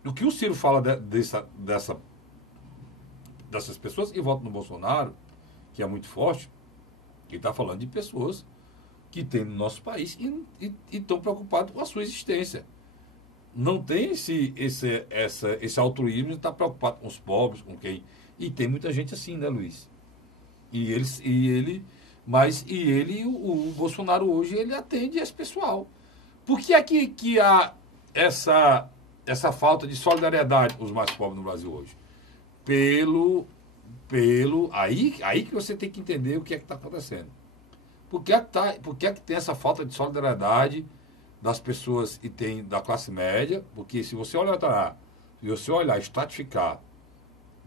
O que o Ciro fala dessas pessoas que votam no Bolsonaro, que é muito forte, ele está falando de pessoas que tem no nosso país e estão preocupados com a sua existência. Não tem esse altruísmo de estar preocupado com os pobres, com quem... E tem muita gente assim, né, Luiz? O Bolsonaro hoje, ele atende esse pessoal. Por que é que há essa falta de solidariedade com os mais pobres no Brasil hoje? Aí que você tem que entender o que é que está acontecendo. Por que é que tem essa falta de solidariedade das pessoas que tem da classe média? Porque se você olhar, estratificar,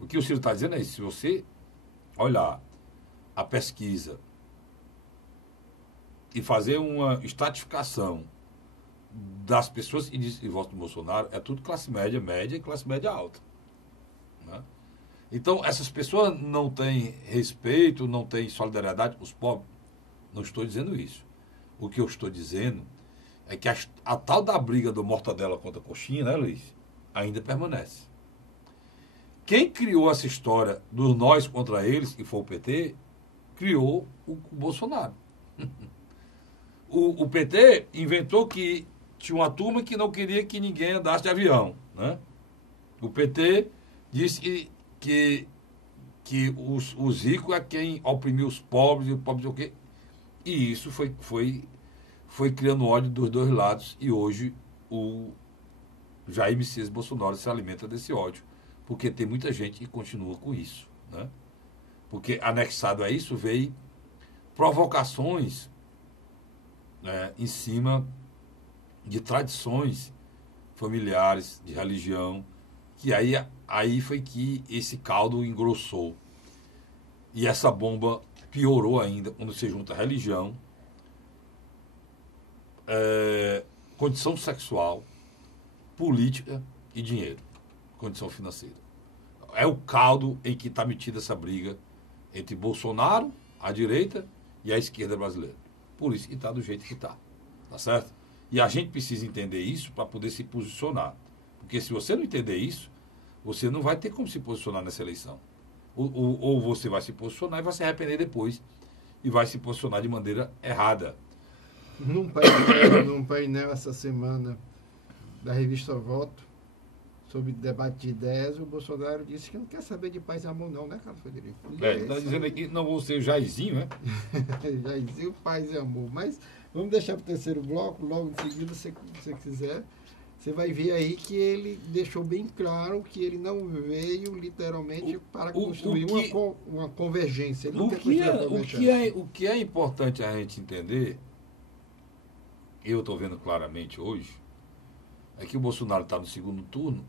o que o Ciro está dizendo é isso, se você olhar a pesquisa e fazer uma estratificação das pessoas que votam no Bolsonaro, é tudo classe média, média e classe média alta. Né? Então, essas pessoas não têm respeito, não têm solidariedade com os pobres. Não estou dizendo isso. O que eu estou dizendo é que a tal da briga do Mortadela contra a Coxinha, né, Luiz? Ainda permanece. Quem criou essa história dos nós contra eles, que foi o PT, criou o Bolsonaro. O PT inventou que tinha uma turma que não queria que ninguém andasse de avião, né? O PT disse que os ricos é quem oprimiu os pobres, e os pobres o quê? E isso foi criando ódio dos dois lados, e hoje o Jair Messias Bolsonaro se alimenta desse ódio, porque tem muita gente que continua com isso, né? Porque anexado a isso veio provocações, né, em cima de tradições familiares, de religião, que aí foi que esse caldo engrossou. E essa bomba piorou ainda quando se junta religião, condição sexual, política e dinheiro, condição financeira. É o caldo em que está metida essa briga entre Bolsonaro, a direita, e a esquerda brasileira. Por isso que está do jeito que está. Tá certo? E a gente precisa entender isso para poder se posicionar. Porque se você não entender isso, você não vai ter como se posicionar nessa eleição. Ou você vai se posicionar e vai se arrepender depois. E vai se posicionar de maneira errada. Num painel essa semana da revista Voto, sobre debate de ideias, o Bolsonaro disse que não quer saber de paz e amor não, né, Carlos Frederico? Está dizendo aqui que não vou ser o Jairzinho, né? Jairzinho, paz e amor. Mas vamos deixar para o terceiro bloco, logo em seguida, se você quiser. Você vai ver aí que ele deixou bem claro que ele não veio literalmente para construir uma convergência. Ele não quer construir uma convergência. O que é importante a gente entender, eu estou vendo claramente hoje, é que o Bolsonaro está no segundo turno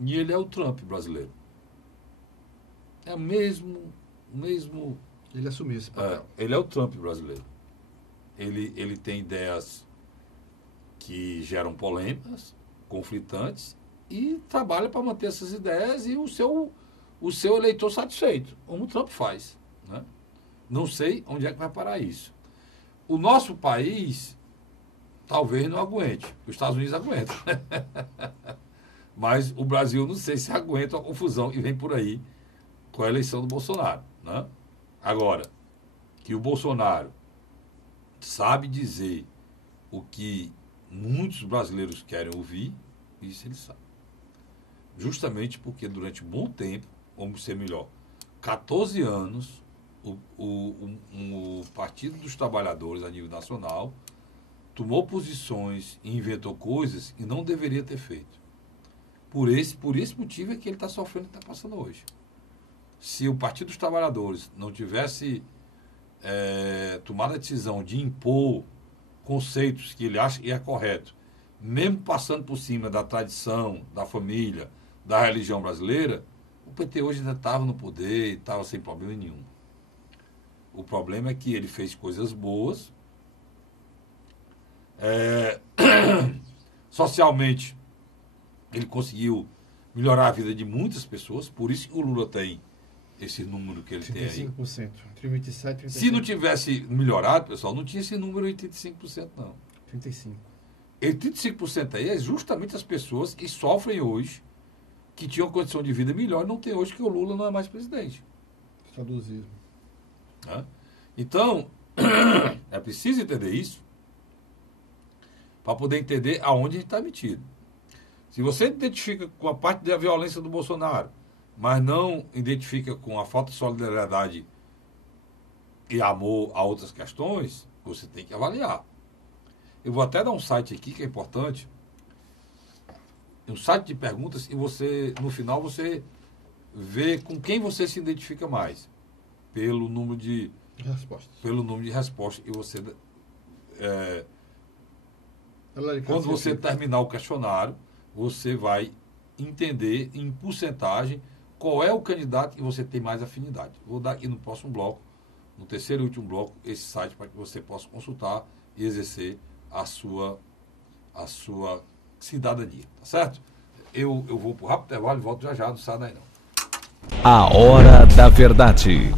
e ele é o Trump brasileiro. É o mesmo... Ele assumiu esse papel. Ele é o Trump brasileiro. Ele tem ideias que geram polêmicas, conflitantes, e trabalha para manter essas ideias e o seu eleitor satisfeito, como o Trump faz. Né? Não sei onde é que vai parar isso. O nosso país talvez não aguente. Os Estados Unidos aguentam. Mas o Brasil não sei se aguenta a confusão que vem por aí com a eleição do Bolsonaro. Né? Agora, que o Bolsonaro sabe dizer o que muitos brasileiros querem ouvir, isso ele sabe. Justamente porque durante um bom tempo, vamos ser melhor, 14 anos, o Partido dos Trabalhadores a nível nacional tomou posições e inventou coisas que não deveria ter feito. Por esse motivo é que ele está sofrendo o que está passando hoje. Se o Partido dos Trabalhadores não tivesse tomado a decisão de impor conceitos que ele acha que é correto, mesmo passando por cima da tradição, da família, da religião brasileira, o PT hoje ainda estava no poder e estava sem problema nenhum. O problema é que ele fez coisas boas, socialmente ele conseguiu melhorar a vida de muitas pessoas, por isso que o Lula tem esse número que ele tem aí. 35%, entre 27 e 35%. Se não tivesse melhorado, pessoal, não tinha esse número 85%, não. 35%. E 35% aí é justamente as pessoas que sofrem hoje, que tinham condição de vida melhor, não tem hoje, que o Lula não é mais presidente. Saudosismo. Né? Então, é preciso entender isso para poder entender aonde a gente está metido. Se você identifica com a parte da violência do Bolsonaro, mas não identifica com a falta de solidariedade e amor a outras questões, você tem que avaliar. Eu vou até dar um site aqui que é importante, um site de perguntas, e você, no final, você vê com quem você se identifica mais, pelo número de respostas. E você, quando você terminar o questionário, você vai entender em porcentagem qual é o candidato que você tem mais afinidade. Vou dar aqui no próximo bloco, no terceiro e último bloco, esse site para que você possa consultar e exercer a sua cidadania, tá certo? Eu vou para o rápido intervalo e volto já, não sai daí não. A Hora da Verdade.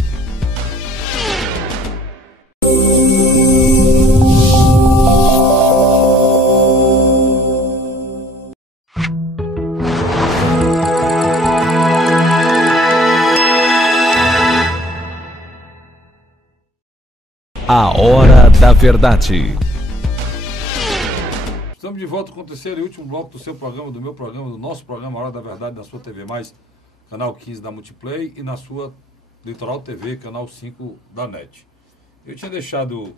A Hora da Verdade. Estamos de volta com o terceiro e último bloco do seu programa, do meu programa, do nosso programa, A Hora da Verdade, na sua TV+, canal 15 da Multiplay, e na sua Litoral TV, canal 5 da NET. Eu tinha deixado...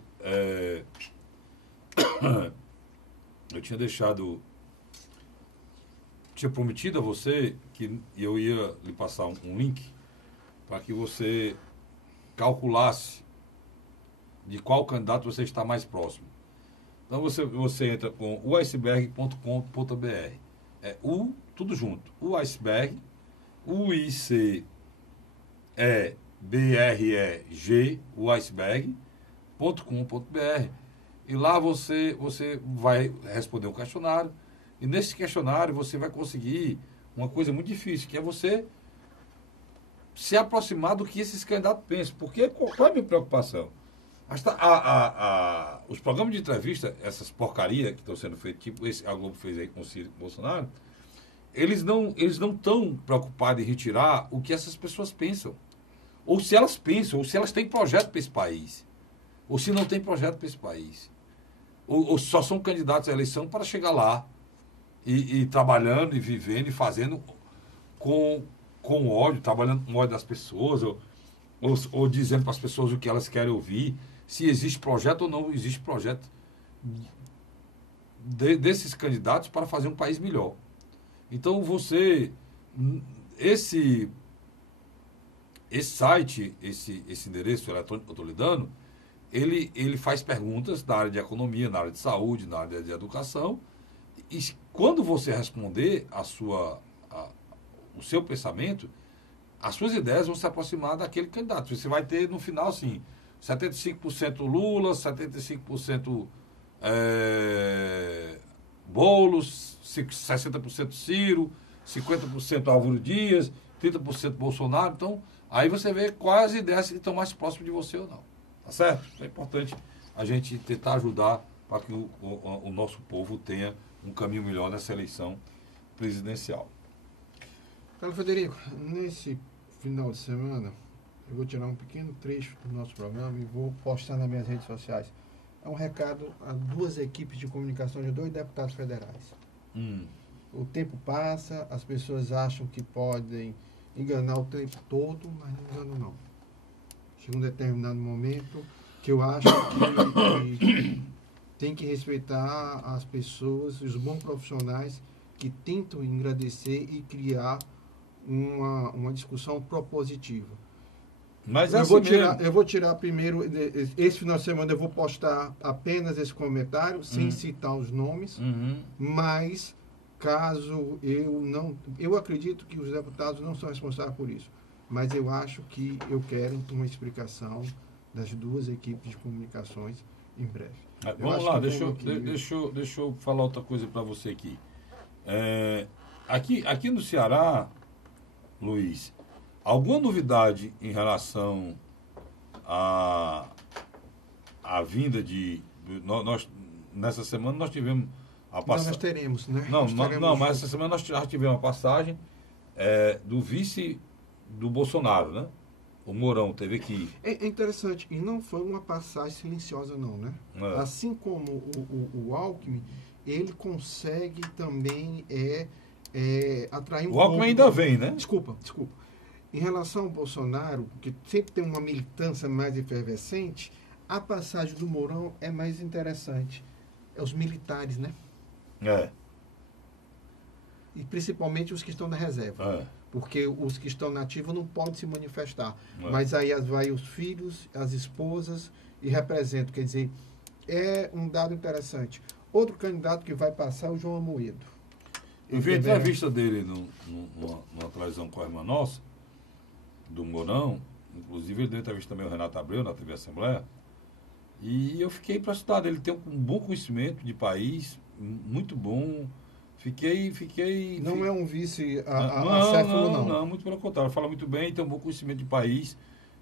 tinha prometido a você que eu ia lhe passar um link para que você calculasse de qual candidato você está mais próximo. Então você entra com uiceberg.com.br. Tudo junto. Uiceberg, UICEBREG, uiceberg.com.br. E lá você vai responder um questionário. E nesse questionário você vai conseguir uma coisa muito difícil, que é você se aproximar do que esses candidatos pensam. Porque qual é a minha preocupação? Os programas de entrevista, essas porcarias que estão sendo feitas, tipo esse a Globo fez aí com o Ciro Bolsonaro, eles não estão preocupados em retirar o que essas pessoas pensam. Ou se elas pensam, ou se elas têm projeto para esse país. Ou se não tem projeto para esse país. Ou só são candidatos à eleição para chegar lá e trabalhando e vivendo e fazendo com ódio, trabalhando com ódio das pessoas, ou dizendo para as pessoas o que elas querem ouvir, se existe projeto ou não existe projeto desses candidatos para fazer um país melhor. Então esse site, esse endereço eletrônico que eu estou lhe dando, ele faz perguntas na área de economia, na área de saúde, na área de educação, e quando você responder o seu pensamento, as suas ideias vão se aproximar daquele candidato. Você vai ter, no final, assim, 75% Lula, 75% Boulos, 60% Ciro, 50% Álvaro Dias, 30% Bolsonaro. Então, aí você vê quais as ideias que estão mais próximas de você ou não. Tá certo? É importante a gente tentar ajudar para que o nosso povo tenha um caminho melhor nessa eleição presidencial. Carlos Frederico, nesse final de semana, eu vou tirar um pequeno trecho do nosso programa e vou postar nas minhas redes sociais. É um recado a 2 equipes de comunicação de 2 deputados federais. O tempo passa, as pessoas acham que podem enganar o tempo todo, mas não enganam não. Chega um determinado momento que eu acho que tem que respeitar as pessoas, os bons profissionais que tentam engrandecer e criar uma discussão propositiva. Mas eu vou tirar primeiro, esse final de semana eu vou postar apenas esse comentário, sem citar os nomes, mas caso eu acredito que os deputados não são responsáveis por isso, mas eu acho que eu quero uma explicação das 2 equipes de comunicações em breve. Vamos lá, deixa eu falar outra coisa para você aqui. Aqui no Ceará, Luiz, alguma novidade em relação à vinda de... nessa semana nós tivemos a passagem... Nós teremos, né? Mas essa semana nós já tivemos a passagem do vice do Bolsonaro, né? O Mourão teve que ir. É interessante, e não foi uma passagem silenciosa não, né? Assim como o Alckmin, ele consegue também atrair um O Alckmin ainda vem, né? Desculpa. Em relação ao Bolsonaro, que sempre tem uma militância mais efervescente, a passagem do Mourão é mais interessante. É os militares, né? E principalmente os que estão na reserva. Porque os que estão na ativa não podem se manifestar. Mas aí vai os filhos, as esposas e representam. Quer dizer, é um dado interessante. Outro candidato que vai passar é o João Amoedo. Eu vi a entrevista dele numa televisão com a irmã nossa, do Mourão. Inclusive, ele deu entrevista também ao Renato Abreu, na TV Assembleia. E eu fiquei impressionado. Ele tem um bom conhecimento de país, muito bom. Não é um vice acéfalo, não. Não, muito pelo contrário. Fala muito bem, tem um bom conhecimento de país,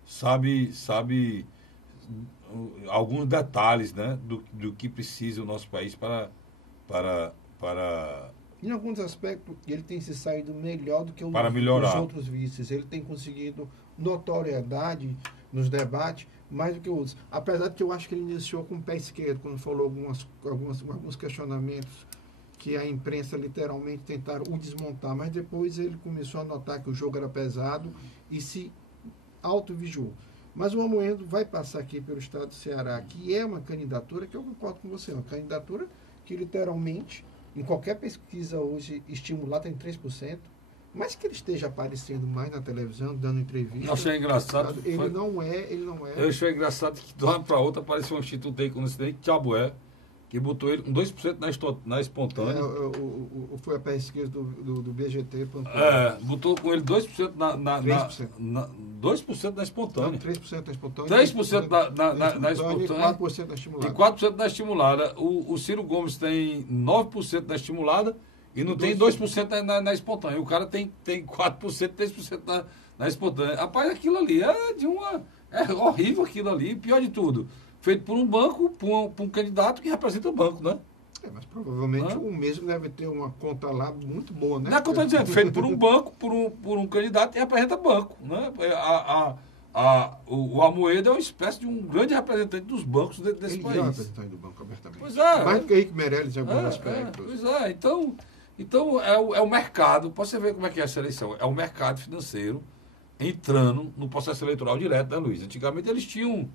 sabe alguns detalhes, né, do que precisa o nosso país para... Em alguns aspectos, ele tem se saído melhor do que os outros vices. Ele tem conseguido notoriedade nos debates mais do que outros. Apesar de que eu acho que ele iniciou com o pé esquerdo, quando falou alguns questionamentos que a imprensa literalmente tentaram o desmontar, mas depois ele começou a notar que o jogo era pesado e se autovigiou. Mas o Amoedo vai passar aqui pelo estado do Ceará, que é uma candidatura, que eu concordo com você, uma candidatura que literalmente, em qualquer pesquisa hoje, estimulada em 3%, mas que ele esteja aparecendo mais na televisão, dando entrevista. Eu achei engraçado. Ele não é. Eu achei engraçado que de uma para outra apareceu um instituto aí, como esse Diabo é, que botou ele com 2% na espontânea. Foi a pesquisa do BGT. Botou com ele 2% 2% na espontânea. Não, 3% na espontânea. 3% na espontânea. E 4% na estimulada. E 4% na estimulada. O Ciro Gomes tem 9% na estimulada e não tem 2% na espontânea. O cara tem 4%, 3% na espontânea. Rapaz, aquilo ali é horrível aquilo ali. Pior de tudo. Feito por um banco, por um candidato que representa o banco, né? Mas provavelmente o mesmo deve ter uma conta lá muito boa, né? Não é o que eu estou dizendo, feito por um banco, por um candidato que representa banco, né? O Amoedo é uma espécie de um grande representante dos bancos desse país. Ele é representante do banco, abertamente. Pois é. Mais do que Henrique Meirelles em alguns aspectos. Pois é, então é o mercado, pode você ver como é que é essa eleição, é o mercado financeiro entrando no processo eleitoral direto, né, Luiz? Antigamente eles tinham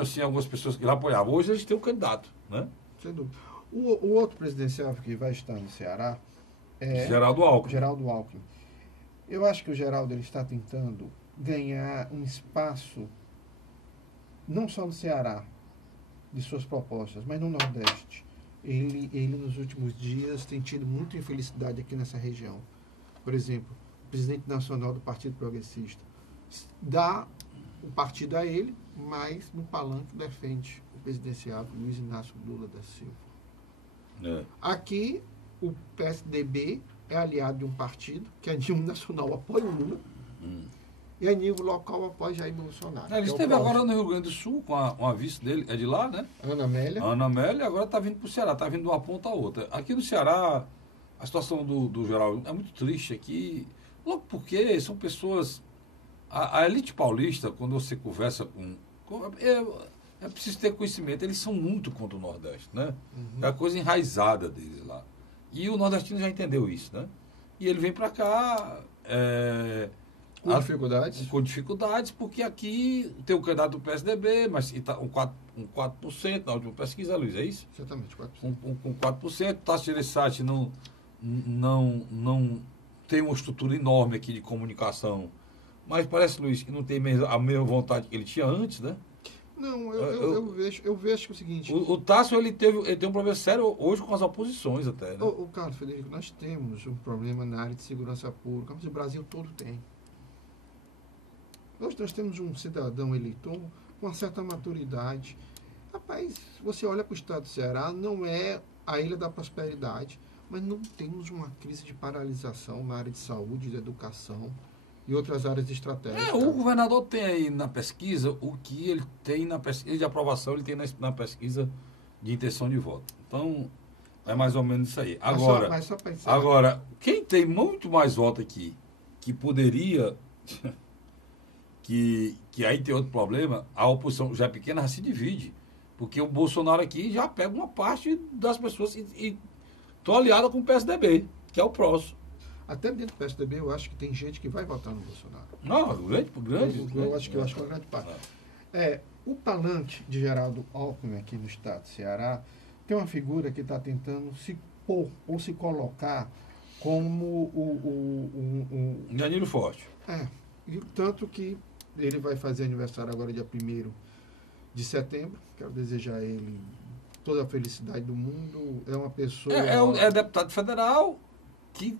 assim, algumas pessoas que lá apoiavam. Hoje eles têm um candidato, né? Sem dúvida. O outro presidencial que vai estar no Ceará é Geraldo Alckmin. Eu acho que o Geraldo ele está tentando ganhar um espaço, não só no Ceará, de suas propostas, mas no Nordeste. Ele nos últimos dias tem tido muita infelicidade aqui nessa região. Por exemplo, o presidente nacional do Partido Progressista dá o partido a ele, mas no palanque defende o presidenciável Luiz Inácio Lula da Silva. Aqui, o PSDB é aliado de um partido que a nível nacional apoia o Lula e a nível local apoia Jair Bolsonaro. Ele esteve agora no Rio Grande do Sul com a vice dele, é de lá, né? Ana Amélia, agora está vindo para o Ceará, está vindo de uma ponta a outra. Aqui no Ceará, a situação do Geraldo é muito triste aqui, logo porque são pessoas A elite paulista, quando você conversa é preciso ter conhecimento, eles são muito contra o Nordeste, né? É a coisa enraizada deles lá. E o nordestino já entendeu isso, né? E ele vem para cá... Com dificuldades? Com dificuldades, porque aqui tem o candidato do PSDB, mas tá um 4% na última pesquisa, Luiz, é isso? Exatamente, 4%. Com 4%, Tasso Gereissati não tem uma estrutura enorme aqui de comunicação, mas parece, Luiz, que não tem a mesma vontade que ele tinha antes, né? Não, eu vejo que é o seguinte... O Tasso, ele tem um problema sério hoje com as oposições até, né? O Carlos Frederico, nós temos um problema na área de segurança pública, mas o Brasil todo tem. Hoje nós temos um cidadão eleitor com uma certa maturidade. Rapaz, você olha para o estado do Ceará, não é a ilha da prosperidade, mas não temos uma crise de paralisação na área de saúde, de educação e outras áreas estratégicas. O governador tem aí na pesquisa o que ele tem na pesquisa de aprovação, ele tem na pesquisa de intenção de voto. Então, é mais ou menos isso aí. Agora, quem tem muito mais voto aqui, que poderia... que aí tem outro problema, a oposição já é pequena, já se divide. Porque o Bolsonaro aqui já pega uma parte das pessoas e estão aliadas com o PSDB, que é o próximo. Até dentro do PSDB eu acho que tem gente que vai votar no Bolsonaro. Não, grande. Eu acho que é uma grande parte. O palanque de Geraldo Alckmin aqui no estado do Ceará tem uma figura que está tentando se pôr ou se colocar como o Danilo Forte. E tanto que ele vai fazer aniversário agora dia 1º de setembro. Quero desejar a ele toda a felicidade do mundo. É uma pessoa... É deputado federal que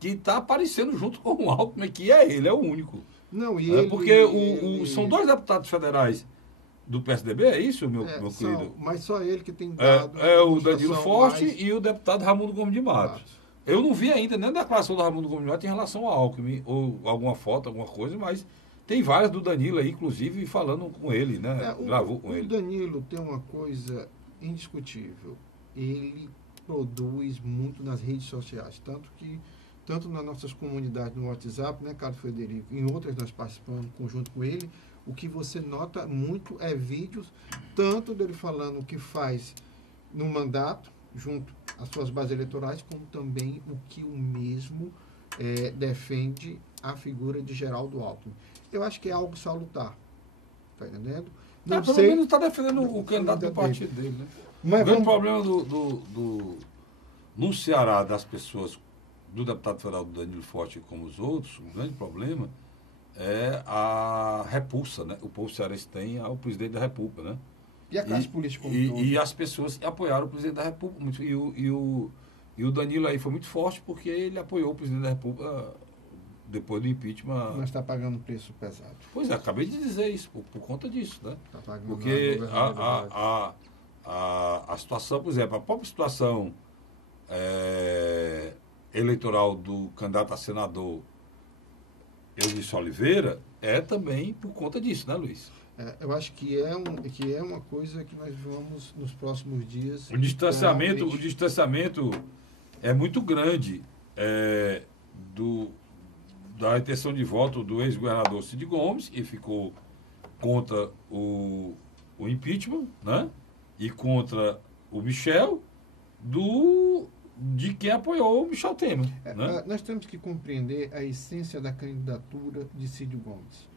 está aparecendo junto com o Alckmin, que ele é o único. Não, porque são dois deputados federais do PSDB, é isso, meu querido? Mas só ele que tem dado... o Danilo Forte e o deputado Raimundo Gomes de Matos. Eu não vi ainda nem a declaração do Raimundo Gomes de Matos em relação ao Alckmin, ou alguma foto, alguma coisa, mas tem várias do Danilo aí, inclusive, falando com ele, né? Gravou com ele. O Danilo tem uma coisa indiscutível. Ele produz muito nas redes sociais, tanto nas nossas comunidades no WhatsApp, né, Carlos Frederico, em outras nós participamos conjunto com ele, o que você nota muito é vídeos, tanto dele falando o que faz no mandato, junto às suas bases eleitorais, como também o que o mesmo defende a figura de Geraldo Alckmin. Eu acho que é algo salutar. Está entendendo? Pelo menos está defendendo o candidato do partido dele, né? Mas o grande problema no Ceará das pessoas, do deputado federal do Danilo Forte como os outros, o grande problema é a repulsa, né? O povo cearense tem ao presidente da República, né? E a classe política e as pessoas apoiaram o presidente da República. E o Danilo aí foi muito forte porque ele apoiou o presidente da República depois do impeachment. Mas está pagando um preço pesado. Pois é, acabei de dizer isso, por conta disso, né? Tá pagando porque a situação, por exemplo, a própria situação eleitoral do candidato a senador Eunice Oliveira é também por conta disso, né, Luiz? Eu acho que é uma coisa que nós vamos nos próximos dias... O distanciamento é muito grande da intenção de voto do ex-governador Cid Gomes, que ficou contra o impeachment, né? E contra o Michel, de quem apoiou o Michel Temer. Né? Nós temos que compreender a essência da candidatura de Cid Gomes.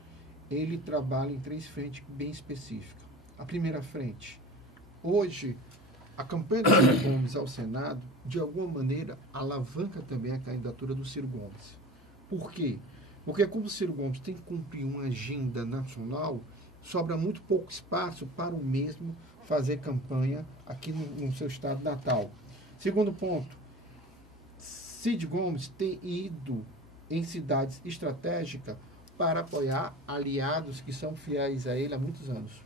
Ele trabalha em 3 frentes bem específicas. A primeira frente, hoje, a campanha do Ciro Gomes ao Senado, de alguma maneira, alavanca também a candidatura do Ciro Gomes. Por quê? Porque como o Ciro Gomes tem que cumprir uma agenda nacional, sobra muito pouco espaço para o mesmo fazer campanha aqui no seu estado natal. Segundo ponto, Cid Gomes tem ido em cidades estratégicas para apoiar aliados que são fiéis a ele há muitos anos.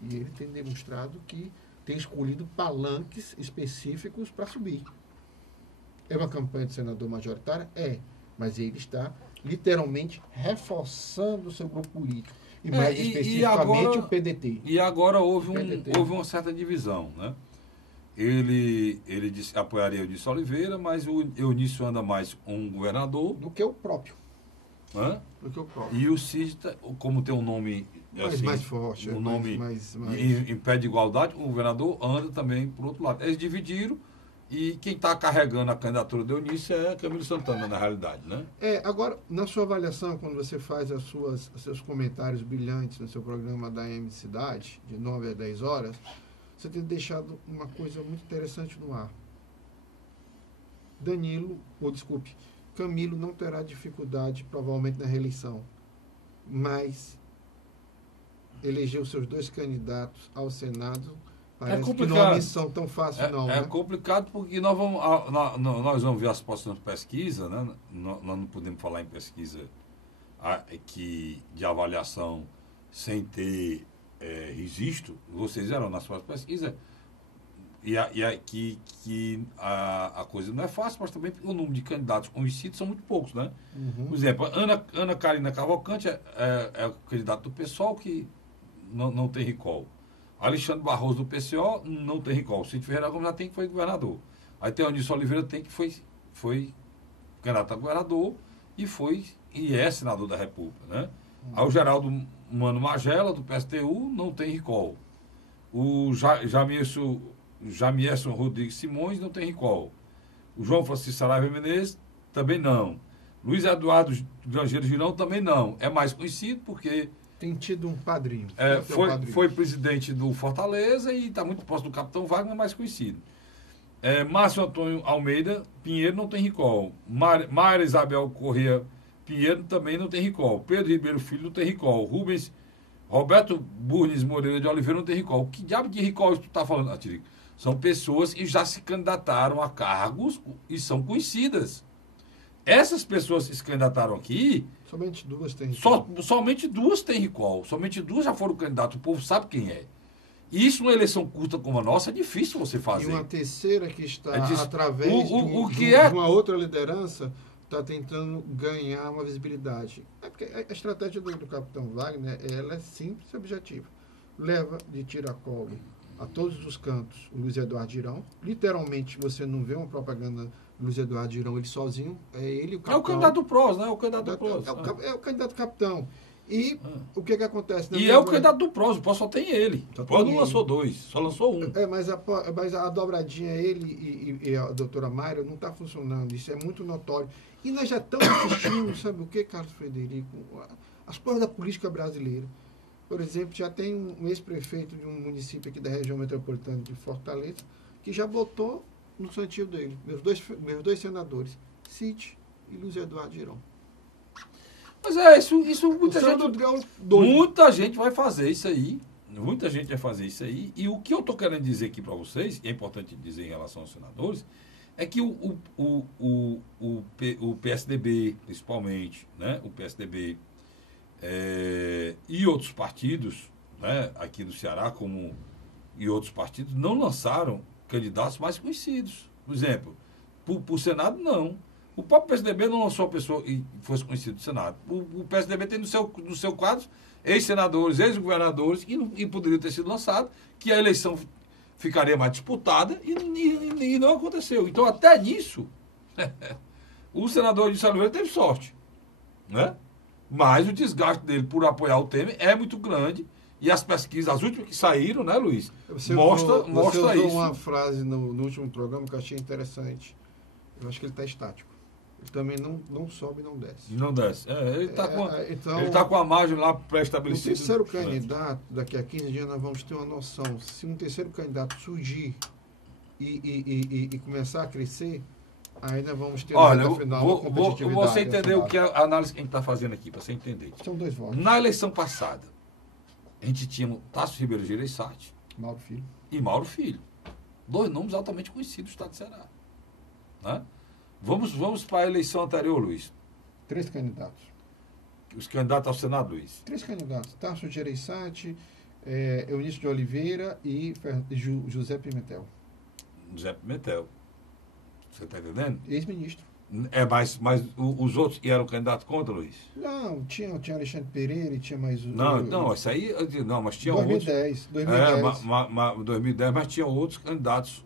E ele tem demonstrado que tem escolhido palanques específicos para subir. É uma campanha de senador majoritária? Mas ele está literalmente reforçando o seu grupo político. E mais especificamente o PDT. E agora houve uma certa divisão, né? Ele apoiaria o Eunice Oliveira, mas o Eunício anda mais com um governador do que o próprio. Né? do que o PROS. E o CID, como tem um nome... Mais forte. Um nome em pé de igualdade, o governador anda também por outro lado. Eles dividiram e quem está carregando a candidatura de Eunice é Camilo Santana, na realidade, né? Agora, na sua avaliação, quando você faz os seus comentários brilhantes no seu programa da M Cidade, de 9 a 10 horas, você tem deixado uma coisa muito interessante no ar. Camilo não terá dificuldade, provavelmente, na reeleição, mas elegeu seus 2 candidatos ao Senado. Parece que não é uma missão tão fácil, É complicado porque nós vamos ver as próximas pesquisas, né? Nós não podemos falar em pesquisa de avaliação sem ter registro. Vocês eram nas suas pesquisas. Que a coisa não é fácil, mas também o número de candidatos conhecidos são muito poucos, né? Uhum. Por exemplo, Ana Carina Cavalcante é o candidato do PSOL que não tem recall. Alexandre Barroso do PCO não tem recall. Cid Ferreira Gomes já tem que foi governador. Aí tem o Anísio Oliveira que foi candidato a governador e é senador da República, né? Aí o Geraldo Mano Magela do PSTU não tem recall. O Jamierson Rodrigues Simões não tem recall. O João Francisco Saraiva Menezes também não. Luiz Eduardo Grangeiro Girão também não. É mais conhecido porque tem tido um padrinho. Foi presidente do Fortaleza e está muito próximo do Capitão Wagner, mais conhecido. Márcio Antônio Almeida Pinheiro não tem recall. Maria Isabel Corrêa Pinheiro também não tem recall. Pedro Ribeiro Filho não tem recall. Roberto Burnes Moreira de Oliveira não tem recall. Que diabo de recall tu está falando, Atirico? São pessoas que já se candidataram a cargos e são conhecidas. Essas pessoas que se candidataram aqui... Somente 2 têm recall. Somente 2 têm recall. Somente 2 já foram candidatos. O povo sabe quem é. E isso numa eleição curta como a nossa é difícil você fazer. E uma terceira que está, através de uma outra liderança, está tentando ganhar uma visibilidade. Porque a estratégia do Capitão Wagner, ela é simples e objetiva. Leva de tiracolo a todos os cantos o Luiz Eduardo Girão. Literalmente, você não vê uma propaganda do Luiz Eduardo Girão, ele sozinho. É ele o capitão. É o candidato do PROS, né? É o candidato capitão. E o que acontece? E é o candidato do PROS, o PROS só tem ele. O PROS não lançou 2, só lançou 1. Mas a dobradinha, ele e a doutora Mayra, não está funcionando. Isso é muito notório. E nós já estamos assistindo, sabe o que, Carlos Frederico? As coisas da política brasileira. Por exemplo, já tem um ex-prefeito de um município aqui da região metropolitana de Fortaleza, que já votou no santinho dele. Meus dois senadores, Cid e Luiz Eduardo Girão. Mas isso muita gente vai fazer isso aí. Muita gente vai fazer isso aí. E o que eu estou querendo dizer aqui para vocês, e é importante dizer em relação aos senadores, é que o PSDB, principalmente, né, o PSDB e outros partidos, né, aqui no Ceará, e outros partidos, não lançaram candidatos mais conhecidos. Por exemplo, para o Senado, não. O próprio PSDB não lançou a pessoa e fosse conhecido do Senado. O PSDB tem no seu quadro ex-senadores, ex-governadores, e poderia ter sido lançado, que a eleição ficaria mais disputada, e não aconteceu. Então, até nisso, o senador de Oliveira teve sorte, né? Mas o desgaste dele por apoiar o Temer é muito grande, e as pesquisas, as últimas que saíram, né, Luiz? Mostra usou isso. Uma frase no último programa que eu achei interessante. Eu acho que ele está estático. Ele também não sobe e não desce. Não desce. Ele está com a margem lá pré-estabelecida. O terceiro candidato, daqui a 15 dias nós vamos ter uma noção. Se um terceiro candidato surgir e começar a crescer, aí nós vamos ter no final você entendeu o que a análise que a gente está fazendo aqui, para você entender. São 2 votos. Na eleição passada, a gente tinha Tasso Ribeiro Gereissati e Mauro Filho. 2 nomes altamente conhecidos do estado de Ceará. Né? Vamos para a eleição anterior, Luiz. 3 candidatos. Os candidatos ao Senado, Luiz. 3 candidatos. Tasso Gereissati, Eunício de Oliveira e José Pimentel. José Pimentel. Você está entendendo? Ex-ministro. Mas os outros que eram candidatos contra, Luiz? Não, tinha Alexandre Pereira e tinha mais... Não, isso aí... Não, mas tinha 2010, outros... 2010, mas tinha outros candidatos...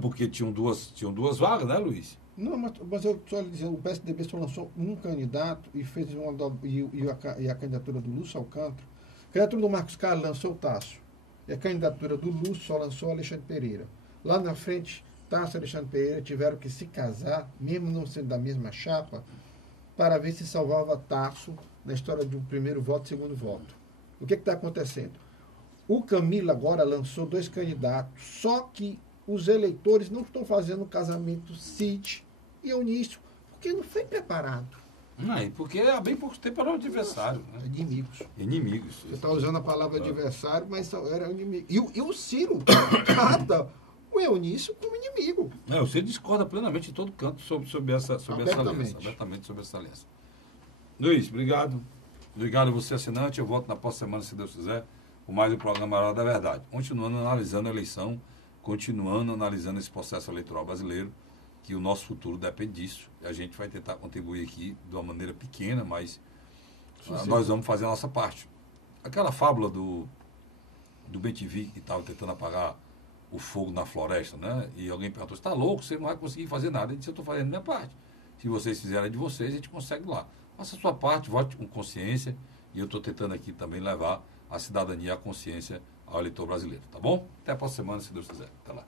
porque tinham duas vagas, né, Luiz? Não, mas eu estou dizendo, o PSDB só lançou um candidato e fez e a candidatura do Lúcio Alcântara. A candidatura do Marcos Carlos lançou o Tasso. E a candidatura do Lúcio só lançou o Alexandre Pereira. Lá na frente, Tasso e Alexandre Pereira tiveram que se casar, mesmo não sendo da mesma chapa, para ver se salvava Tasso na história do primeiro voto e segundo voto. O que está acontecendo? O Camilo agora lançou 2 candidatos, só que os eleitores não estão fazendo o casamento Cid e Eunício, porque não foi preparado. Não, porque há bem pouco tempo era o adversário. Né? Inimigos. Inimigos. Você está usando a palavra adversário, mas era inimigo. E o Ciro trata o Eunício como inimigo. Não, você discorda plenamente em todo canto sobre essa aliança. Abertamente sobre essa aliança. Luiz, obrigado. Obrigado a você, assinante. Eu volto na próxima semana, se Deus quiser, com mais um programa Hora da Verdade. Continuando analisando a eleição, continuando analisando esse processo eleitoral brasileiro, que o nosso futuro depende disso. E a gente vai tentar contribuir aqui de uma maneira pequena, mas nós vamos fazer a nossa parte. Aquela fábula do BTV que estava tentando apagar o fogo na floresta, né? E alguém perguntou, você está louco? Você não vai conseguir fazer nada. Ele disse, eu estou fazendo a minha parte. Se vocês fizerem de vocês, a gente consegue lá. Faça a sua parte, vote com consciência. E eu estou tentando aqui também levar a cidadania, a consciência ao eleitor brasileiro. Tá bom? Até a próxima semana, se Deus quiser. Até lá.